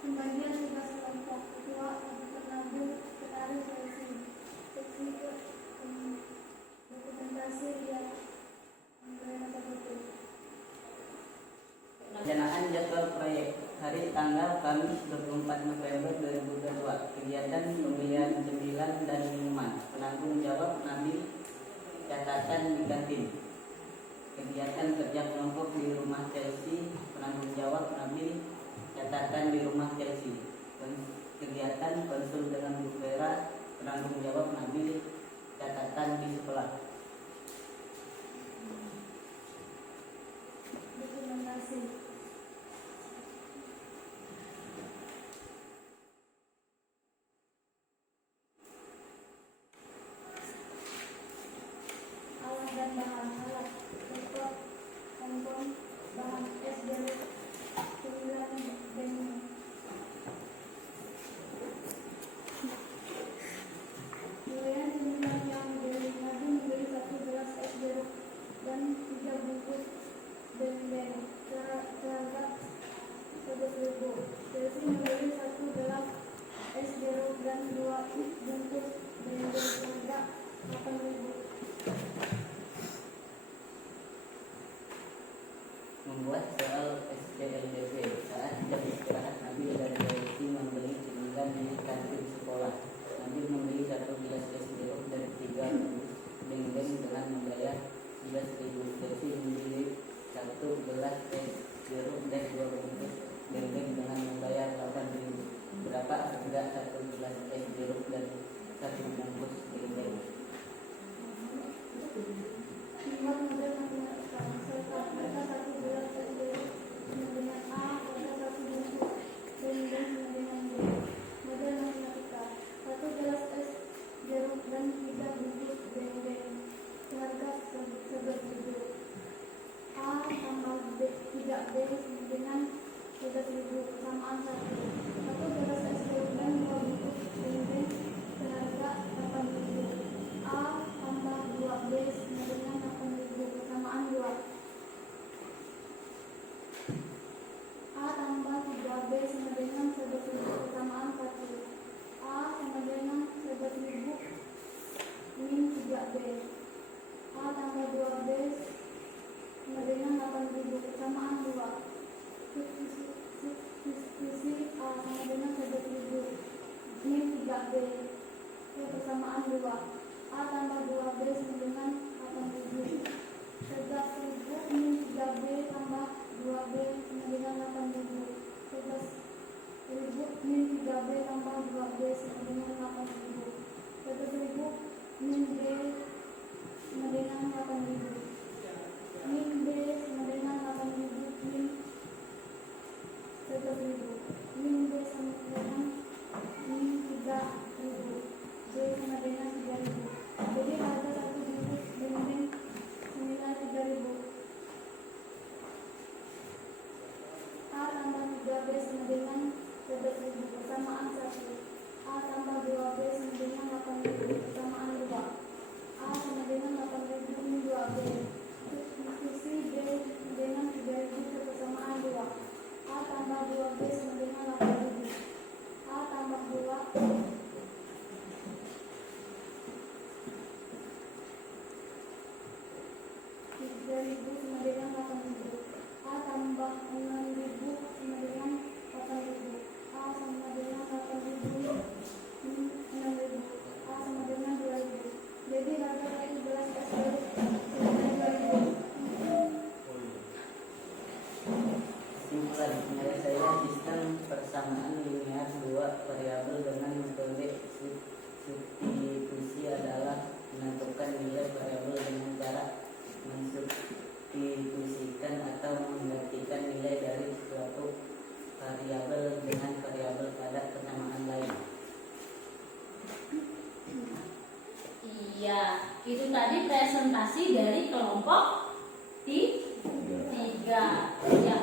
pembagian tugas kelompok ketua Kasih Nabil, sekretaris Delsi. Seksi dokumentasi lihat Andrea Sabtu. Pelaksanaan jadwal proyek hari tanggal Kamis 24 November 2022. Kegiatan pemilihan cemilan dan minuman. Penanggung jawab Nabil. Catatan di kantin. Kegiatan kerja kelompok di rumah Chelsea. Penanggung jawab Nabil. Catatan di rumah Chelsea. Kegiatan konsul dengan Bu Vera. Penanggung jawab Nabil. Catatan di sekolah. Dokumentasi. Alat dan bahan alat laptop, handphone, bahan es dari cemilan dan pilihan 3B. A tambah 2B sama dengan 8.000. Persamaan 2. Substitusi A sama dengan 11.000. Min 3B. Persamaan 2. A tambah 2B sama dengan 8.000. 11.000 min 3B tambah 2B sama dengan 8.000. 11.000 min 3B tambah 2B sama dengan 8.000. 11.000 min B sama dengan 8.000. Min B sama dengan 8.000 min 11.000. Min B sama dengan min 3.000. B sama dengan 3.000. Jadi harga 1.000 dan min senilai 3.000. A tambah 3B sama dengan 11.000. Persamaan 1. A tambah 2B sama dengan 8.000. Persamaan 2. A sama dengan 8.000 min 2B. Substitusi B sama dengan 3.000. Persamaan 2. A tambah 2B sama dengan 8.000. A tambah 2 3.000 sama dengan 8.000. A tambah 6.000 sama dengan 8.000. A sama dengan 8.000 min 6.000. A sama dengan 2.000. Jadi harga dari 11 SL senilai 2.000. Kesimpulan, menyelesaikan sistem persamaan linear dua variabel dengan metode substitusi adalah menentukan nilai variabel dengan cara mensubstitusikan atau menggantikan nilai dari suatu variabel dengan variabel pada persamaan lain. Iya, itu tadi presentasi dari kelompok 3. Ya.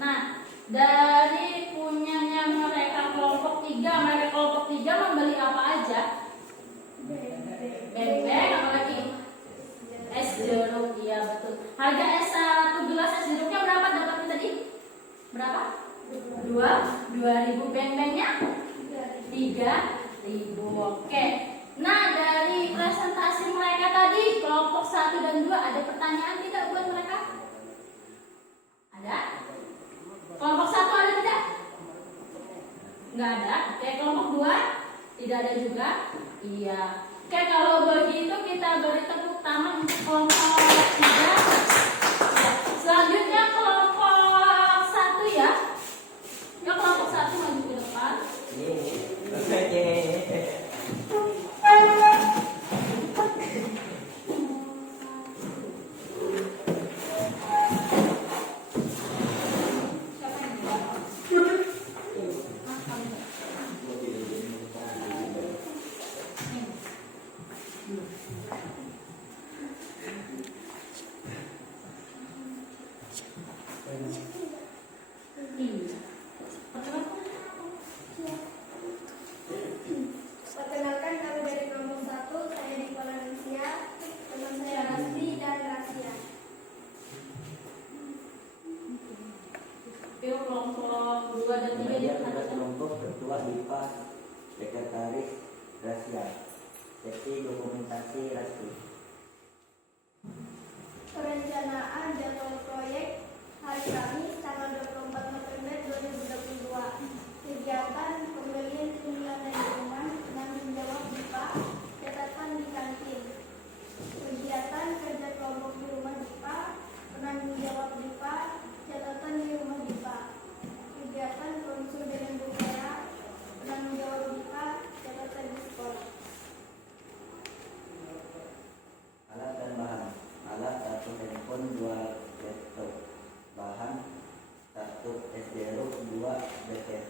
Nah, dari punyanya mereka kelompok 3, mereka kelompok 3 membeli apa aja? Bebek, apa lagi? Es jeruk, iya betul. Harga es 1 gelas es jeruknya berapa dapatnya tadi? Berapa? 2.000. Beng-bengnya 3.000. Oke. Nah, dari presentasi mereka tadi kelompok 1 dan 2 ada pertanyaan tidak buat mereka? Ada? Kelompok 1 ada tidak? Enggak ada. Oke, kelompok 2 tidak ada juga? Iya. Oke, kalau begitu kita beri tepuk tangan untuk kelompok 3. Ya. Selanjutnya kelompok 1 ya. Ya, kelompok 1 maju ke depan. Perkenalkan, kami dari kelompok 1. Saya Nicola Nansia, teman saya Rasti dan Rasia. Oke, kelompok 2 dan 3 Kemudian ada diperhatikan. kelompok ketua DIPA, sekretaris Rasia, seksi dokumentasi Rasti. Perencanaan jadwal proyek hari Kamis tanggal 24 November 2022. Kegiatan pembelian cemilan dan minuman, penanggung jawab DIPA, catatan di kantin. Kegiatan kerja kelompok di rumah DIPA, penanggung jawab DIPA, catatan di rumah DIPA. Kegiatan konsul dengan budaya, penanggung jawab DIPA, catatan di sekolah. Alat dan bahan. Alat 1 handphone, 2 laptop. Bahan 1 es jeruk, 2 beker.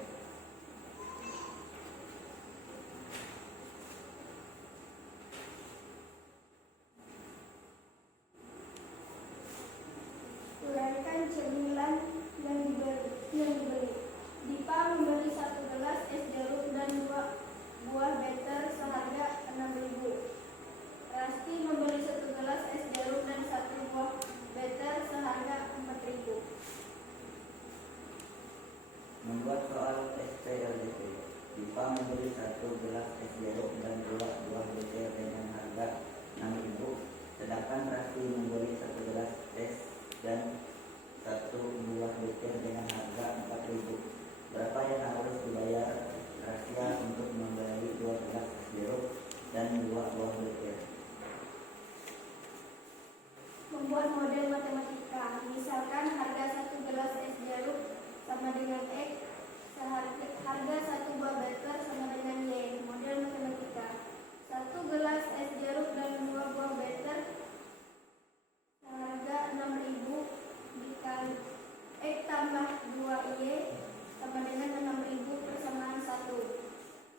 gelas es jeruk dan 2 buah betel dengan harga 6.000. Sedangkan Rasti membeli 1 gelas es dan 1 buah betel dengan harga 4.000. Berapa yang harus dibayar Rasya untuk membeli 2 gelas es jeruk dan 2 buah betel? Membuat model matematika. Misalkan harga 1 gelas es jeruk sama dengan X, harga 1 buah betel sama dengan Y. Model matematika. 1 gelas es jeruk dan 2 buah betel harga 6.000 dikali X tambah 2Y sama dengan 6.000 persamaan 1.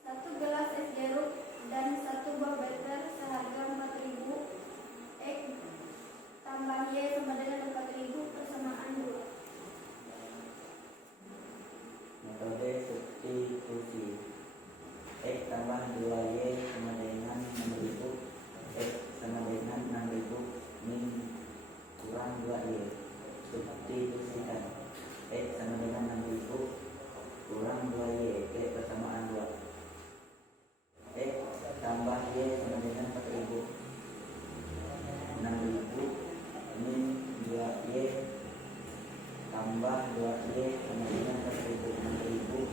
1 gelas es jeruk dan 1 buah betel seharga 4.000. X tambah Y sama dengan 4.000 persamaan 2. Metode substitusi. X tambah 2Y sama dengan 6.000. X sama dengan 6.000 min kurang 2Y. Substitusikan. X sama dengan 6.000 kurang 2Y. X persamaan 2. X tambah Y sama dengan 4.000. 6.000 min 2Y tambah 2Y sama dengan 4.000. 6.000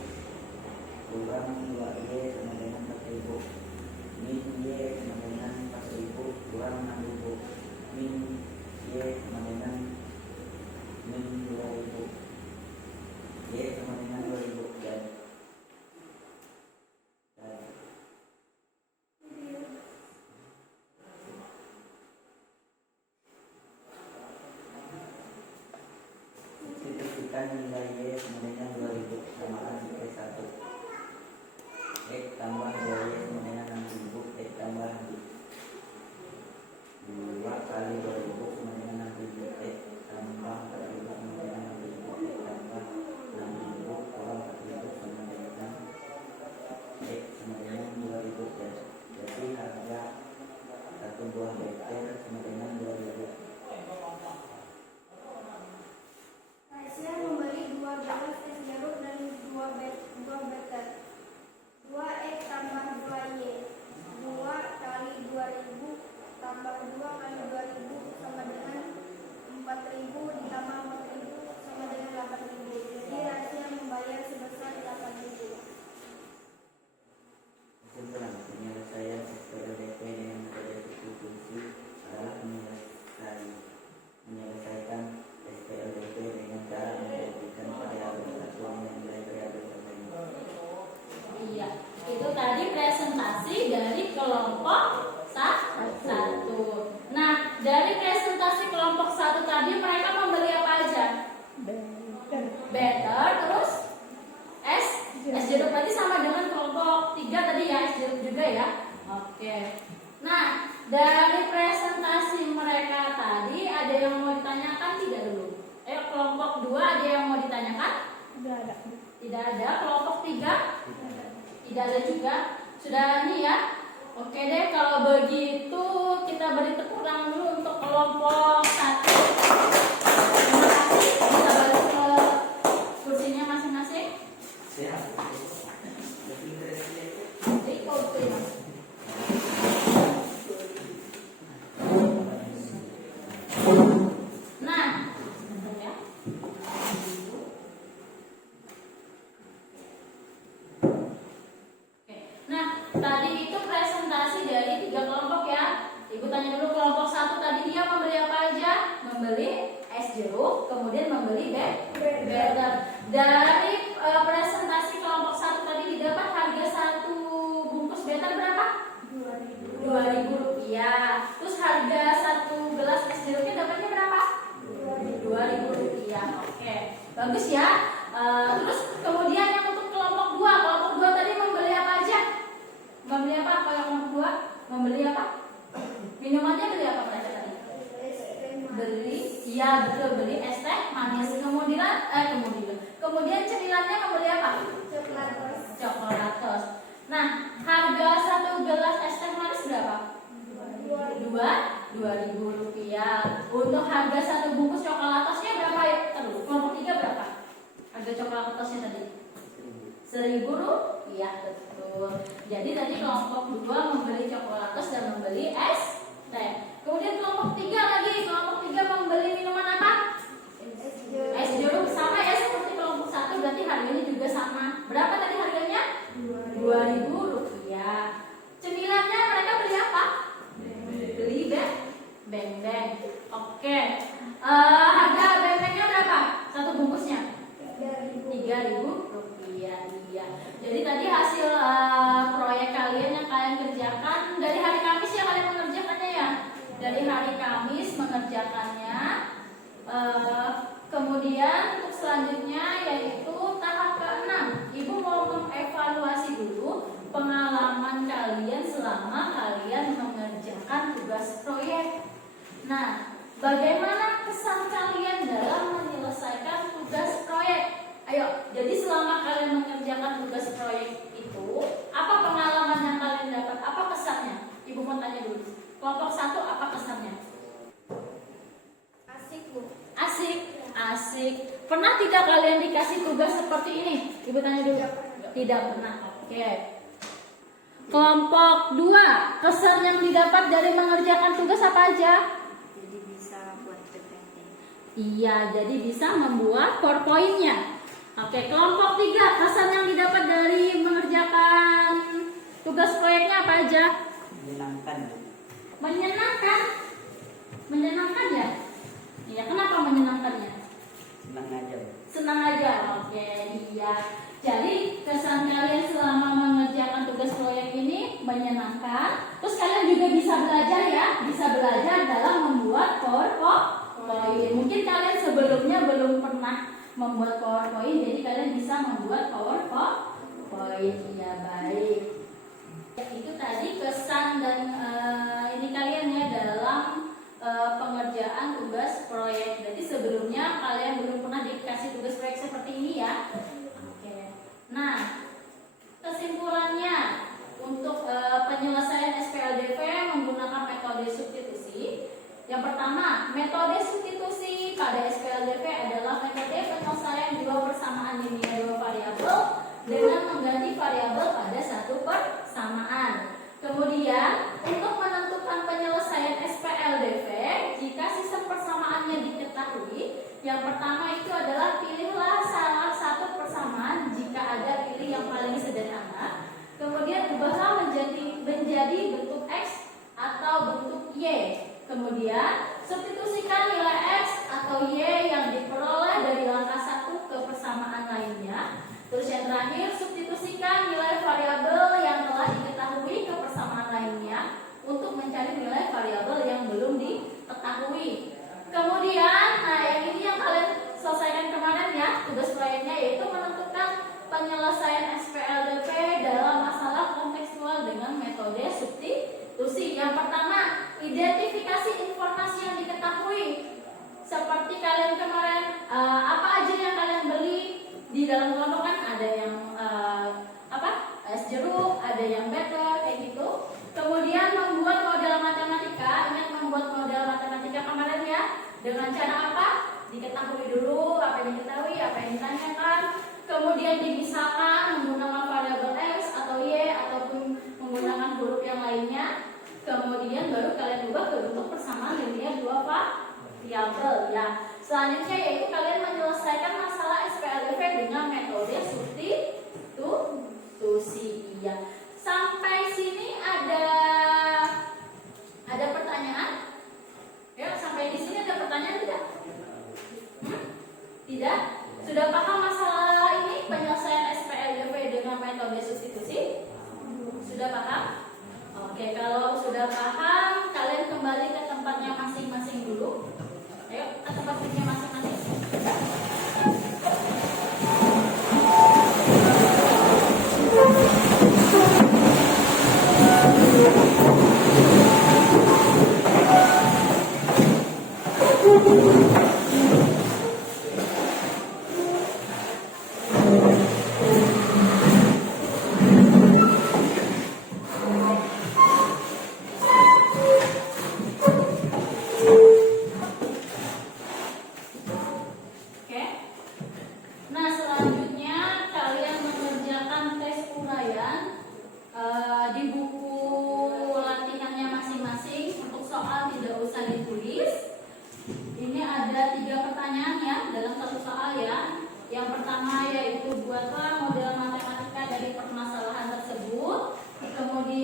kurang 2Y sama dengan 4.000. Min Y sama dengan 4.000 kurang 6.000. Min Y sama dengan min 2.000. Y sama dengan 2.000 dan substitusikan nilai Y sama dengan 2.000 samaan nilai 1. X tambah 2Y sama dengan 6.000. X tambah 2 kali 2.000 sama dengan 6.000. X tambah 4.000 sama dengan 6.000. X tambah 6.000 kurang 4.000 sama dengan X sama dengan 2.000 dan jadi harga 1 buah betel sama dengan 2.000. Rasya membeli 2 gelas es jeruk dan 2 buah betel. 2X tambah 2Y. 2 kali 2.000 tambah 2 kali 2.000 sama dengan 4.000 ditambah 4.000 sama dengan 8.000. Jadi Rasya membayar sebesar 8.000. Kesimpulan, penyelesaian SPLDP dengan metode substitusi adalah menyelesaikan SPLDP dengan cara menjadikan variabel satuan yang nilai variabel tertentu. Iya, itu tadi presentasi dari kelompok 1. Nah, dari presentasi kelompok 1 tadi mereka membeli apa aja? Better, terus es jeruk tadi sama dengan kelompok 3 tadi ya, es jeruk juga ya. Oke. Nah, dari presentasi mereka tadi ada yang mau ditanyakan tidak dulu? Kelompok 2 ada yang mau ditanyakan? Tidak ada. Kelompok 3? Tidak ada juga. Sudah ini ya. Oke deh, kalau begitu kita beri tepuk tangan dulu untuk kelompok 1. Terima kasih. Bisa balik ke kursinya masing-masing. Siap. Jadi kau terima. Nah, ya. Oke. Nah, tadi itu presentasi dari 3 kelompok ya. Ibu tanya dulu kelompok 1 tadi dia membeli apa aja? Membeli es jeruk, kemudian membeli betel. Dari presentasi kelompok 1 tadi didapat harga 1 bungkus betel berapa? 2.000 rupiah. Terus harga 1 gelas es jeruknya dapatnya berapa? 2.000 rupiah. Oke, bagus ya. Terus kemudian yang untuk kelompok 2, kelompok 2 tadi membeli apa aja? Membeli apa? Kalau yang kelompok 2 membeli apa? Minumannya beli apa mereka tadi? Beli, iya betul, beli es teh manis. Kemudian cemilannya membeli apa? Iya, betul. Jadi tadi kelompok 2 membeli coklatos dan membeli es teh. Kemudian kelompok 3 lagi, kelompok 3 membeli minuman apa? Es jeruk. Sama ya seperti kelompok 1, berarti harganya juga sama. Berapa tadi harganya? 2.000 rupiah. Cemilannya mereka beli apa? Beli beng-beng. Oke. Harga beng-bengnya berapa? Satu bungkusnya? 3.000 rupiah. Iya. Jadi tadi hasil proyek kalian yang kalian kerjakan dari hari Kamis ya, kalian mengerjakannya ya. Dari hari Kamis mengerjakannya. Kemudian untuk selanjutnya yaitu tahap ke-6. Ibu mau mengevaluasi dulu pengalaman kalian selama kalian mengerjakan tugas proyek. Nah, bagaimana kesan kalian dalam menyelesaikan tugas proyek? Ayo, jadi selama kalian mengerjakan tugas proyek itu, apa pengalaman yang kalian dapat? Apa kesannya? Ibu mau tanya dulu. Kelompok 1 apa kesannya? Asik, Bu. Asik, asik. Pernah tidak kalian dikasih tugas seperti ini? Ibu tanya dulu. Tidak pernah. Oke. Kelompok 2, kesan yang didapat dari mengerjakan tugas apa aja? Jadi bisa buat PPT. Iya, jadi bisa membuat PowerPoint-nya. Oke, kelompok 3, kesan yang didapat dari mengerjakan tugas proyeknya apa aja? Menyenangkan. Menyenangkan. Menyenangkan ya? Iya, kenapa menyenangkannya? Senang aja. Senang aja. Oke, iya. Jadi kesan kalian selama mengerjakan tugas proyek ini menyenangkan. Terus kalian juga bisa belajar ya, bisa belajar dalam membuat PowerPoint. Mungkin kalian sebelumnya belum pernah membuat PowerPoint, jadi kalian bisa membuat PowerPoint. Iya, baik. Itu tadi kesan dan ini kalian ya dalam pengerjaan tugas proyek. Jadi sebelumnya kalian belum pernah dikasih tugas proyek seperti ini ya. Nah, kesimpulannya untuk penyelesaian SPLDP menggunakan metode substitusi. Yang pertama, metode substitusi pada SPLDP adalah metode penyelesaian dua persamaan linear dua variabel dengan mengganti variabel pada satu persamaan. Kemudian, untuk menentukan penyelesaian SPLDP, jika sistem persamaannya diketahui, yang pertama itu adalah pilihlah salah satu persamaan jika ada, pilih yang paling sederhana. Kemudian ubahlah menjadi bentuk X atau bentuk Y. Kemudian substitusikan nilai X atau Y yang diperoleh dari langkah 1 ke persamaan lainnya. Terus yang terakhir, substitusikan nilai variabel yang telah diketahui ke persamaan lainnya untuk mencari nilai variabel yang belum diketahui. Kemudian, nah yang ini yang kalian selesaikan kemarin ya, tugas proyeknya yaitu menentukan penyelesaian SPLDP dalam masalah kontekstual dengan metode substitusi. Yang pertama, identifikasi informasi yang diketahui. Seperti kalian kemarin, apa aja yang kalian beli di dalam kelompok kan ada yang es jeruk, ada yang better kayak gitu. Kemudian membuat model matematika. Ingat membuat model matematika kemarin ya. Dengan cara apa? Diketahui dulu apa yang diketahui, apa yang ditanyakan. Kemudian dipisahkan menggunakan variabel X atau Y ataupun menggunakan huruf yang lainnya. Kemudian baru kalian ubah ke bentuk persamaan linear dua variabel ya. Selanjutnya yaitu kalian menyelesaikan masalah SPLDP dengan metode substitusi. Ya. Sampai sini ada pertanyaan? Ya, sampai di sini ada pertanyaan tidak? Tidak? Sudah paham masalah ini penyelesaian SPLDP?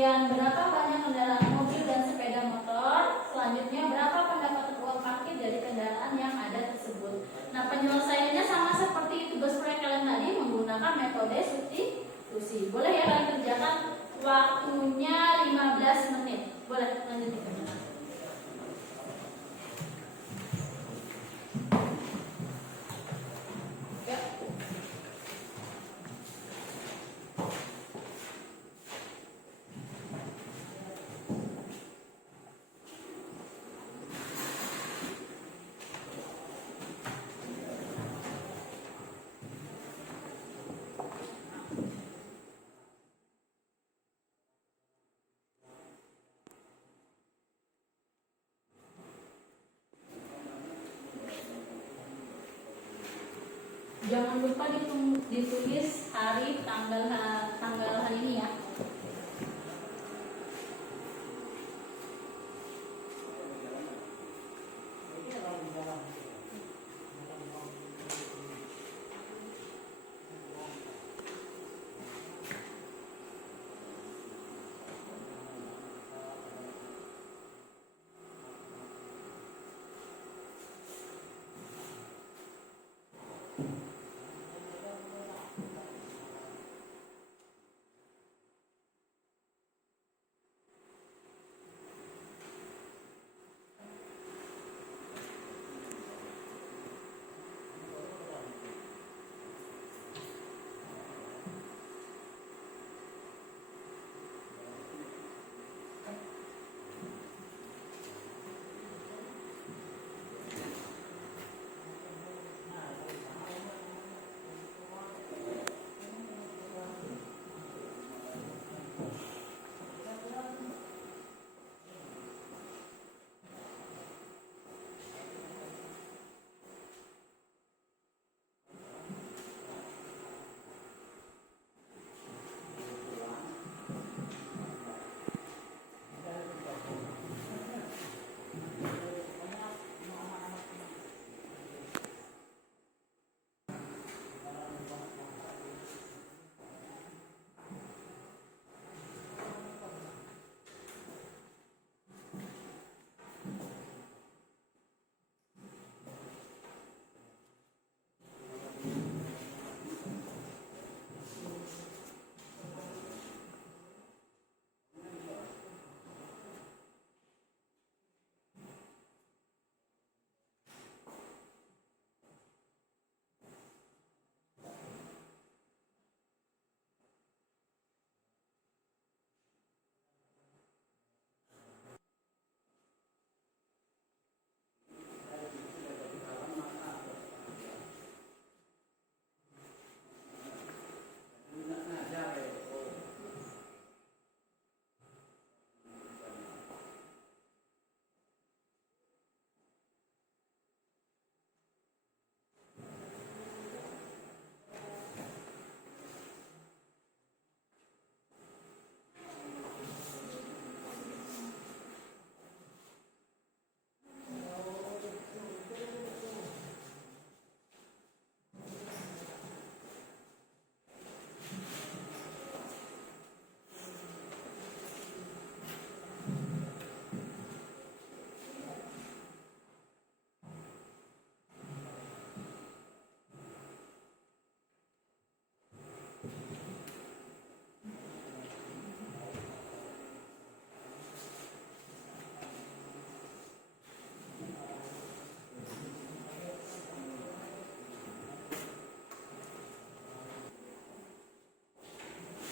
Kemudian berapa banyak kendaraan mobil dan sepeda motor? Selanjutnya berapa pendapatan uang parkir dari kendaraan yang ada tersebut? Nah, penyelesaiannya sama seperti tugas proyek kalian tadi menggunakan metode substitusi. Boleh ya kalian kerjakan, waktunya 15 menit. Boleh lanjut dikerjakan. Ya. Jangan lupa ditulis hari tanggal hari ini ya.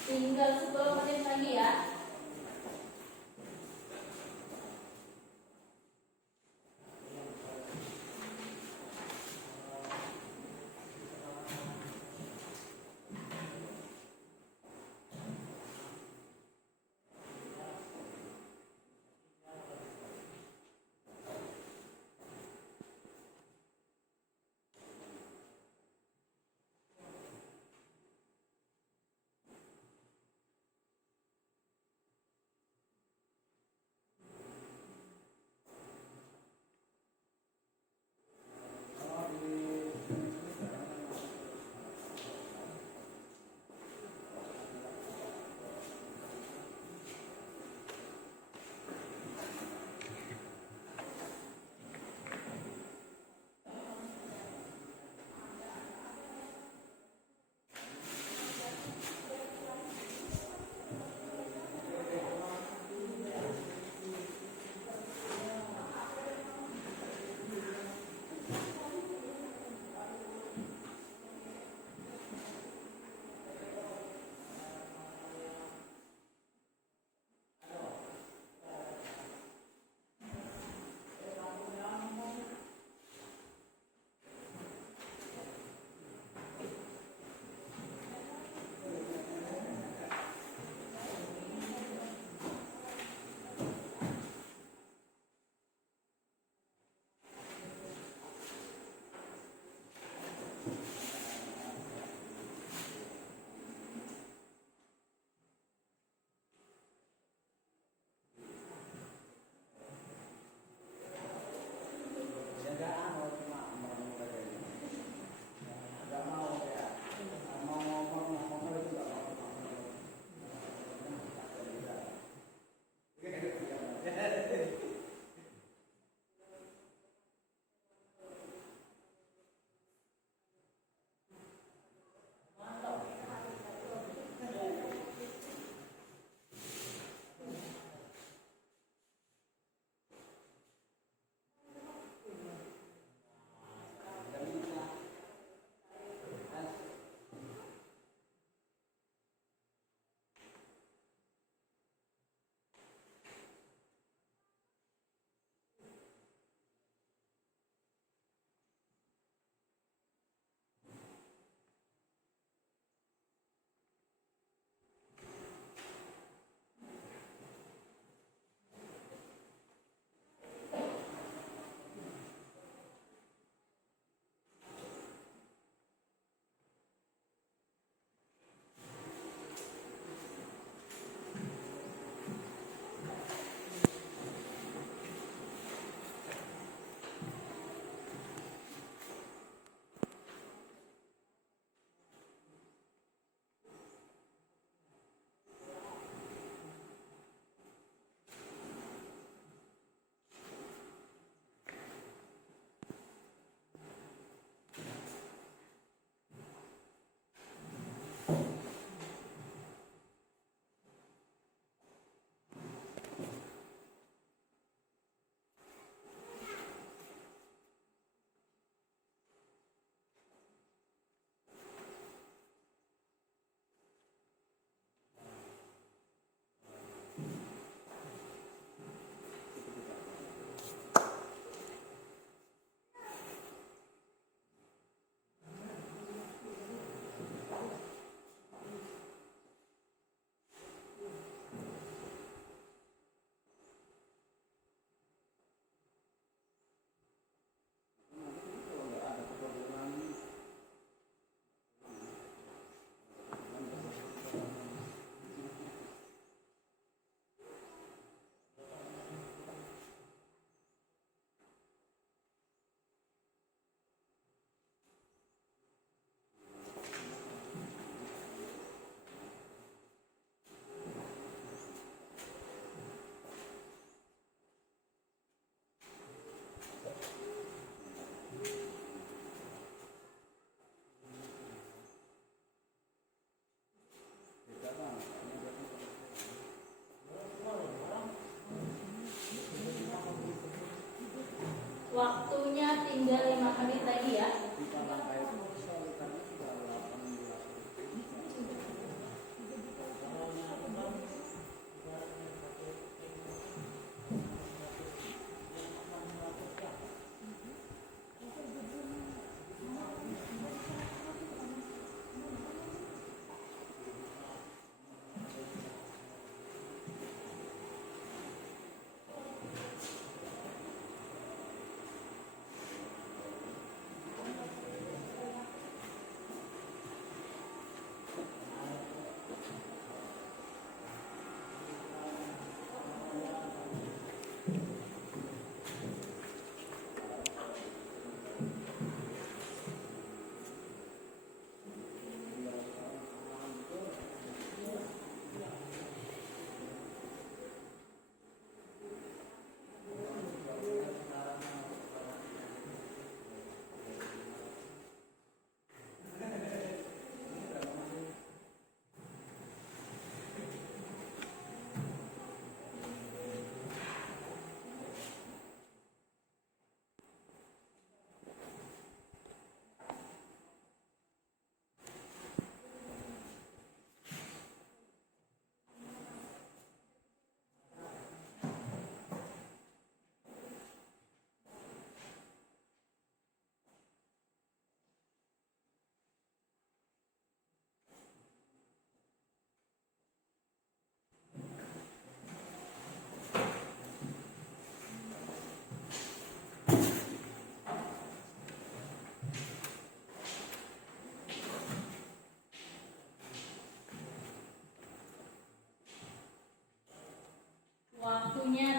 Tinggal 10 menit lagi ya.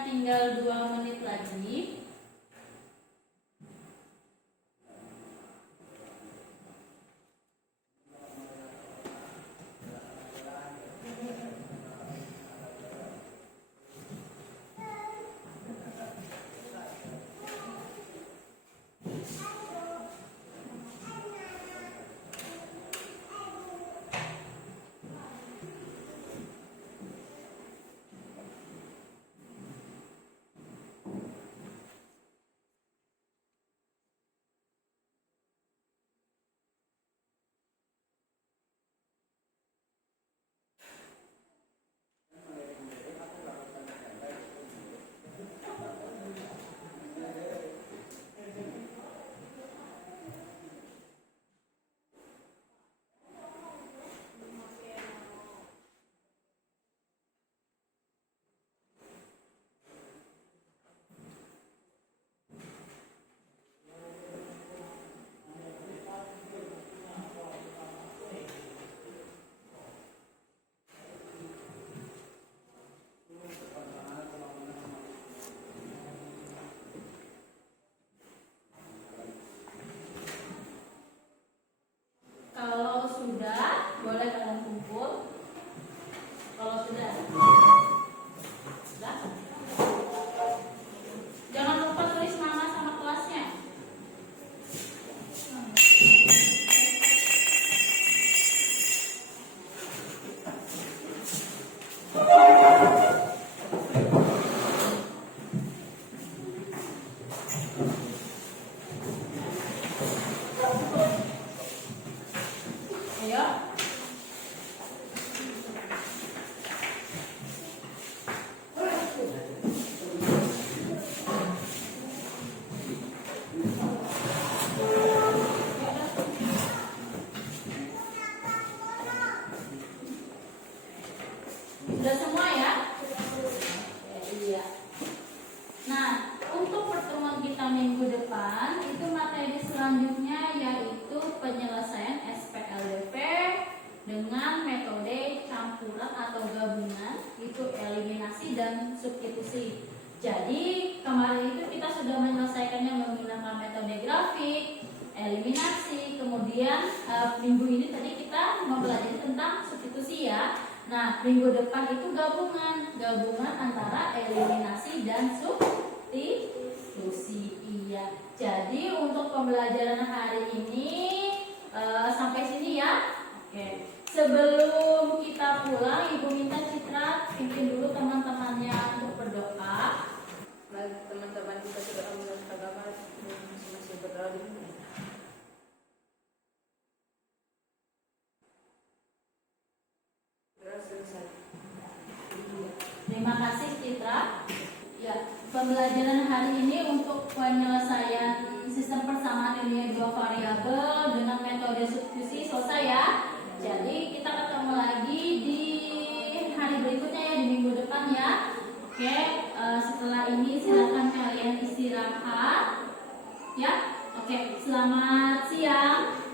tinggal 2 menit lagi. Kalau sudah, boleh kalian kumpul. Kalau sudah, sudah. Jangan lupa tulis nama sama kelasnya. Ayo. Sudah semua ya? Iya. Nah, untuk pertemuan kita minggu depan itu materi selanjutnya yaitu penyelesaian SPLDP dengan metode campuran atau gabungan, itu eliminasi dan substitusi. Jadi kemarin itu kita sudah menyelesaikannya menggunakan metode grafik, eliminasi, kemudian minggu ini tadi kita mempelajari tentang substitusi ya. Nah, minggu depan itu gabungan antara eliminasi dan substitusi. Iya. Jadi untuk pembelajaran hari ini sampai sini ya. Oke. Sebelum kita pulang, Ibu minta Citra pimpin dulu teman-temannya untuk berdoa. Baik, teman-teman kita sudah menurut agama masing-masing berdoa dulu. Selesai. Terima kasih Citra. Ya, pembelajaran hari ini untuk penyelesaian sistem persamaan nilai 2 variabel dengan metode substitusi selesai ya. Jadi kita ketemu lagi di hari berikutnya ya, di minggu depan ya. Oke, setelah ini silakan kalian istirahat. Ya, oke. Selamat siang.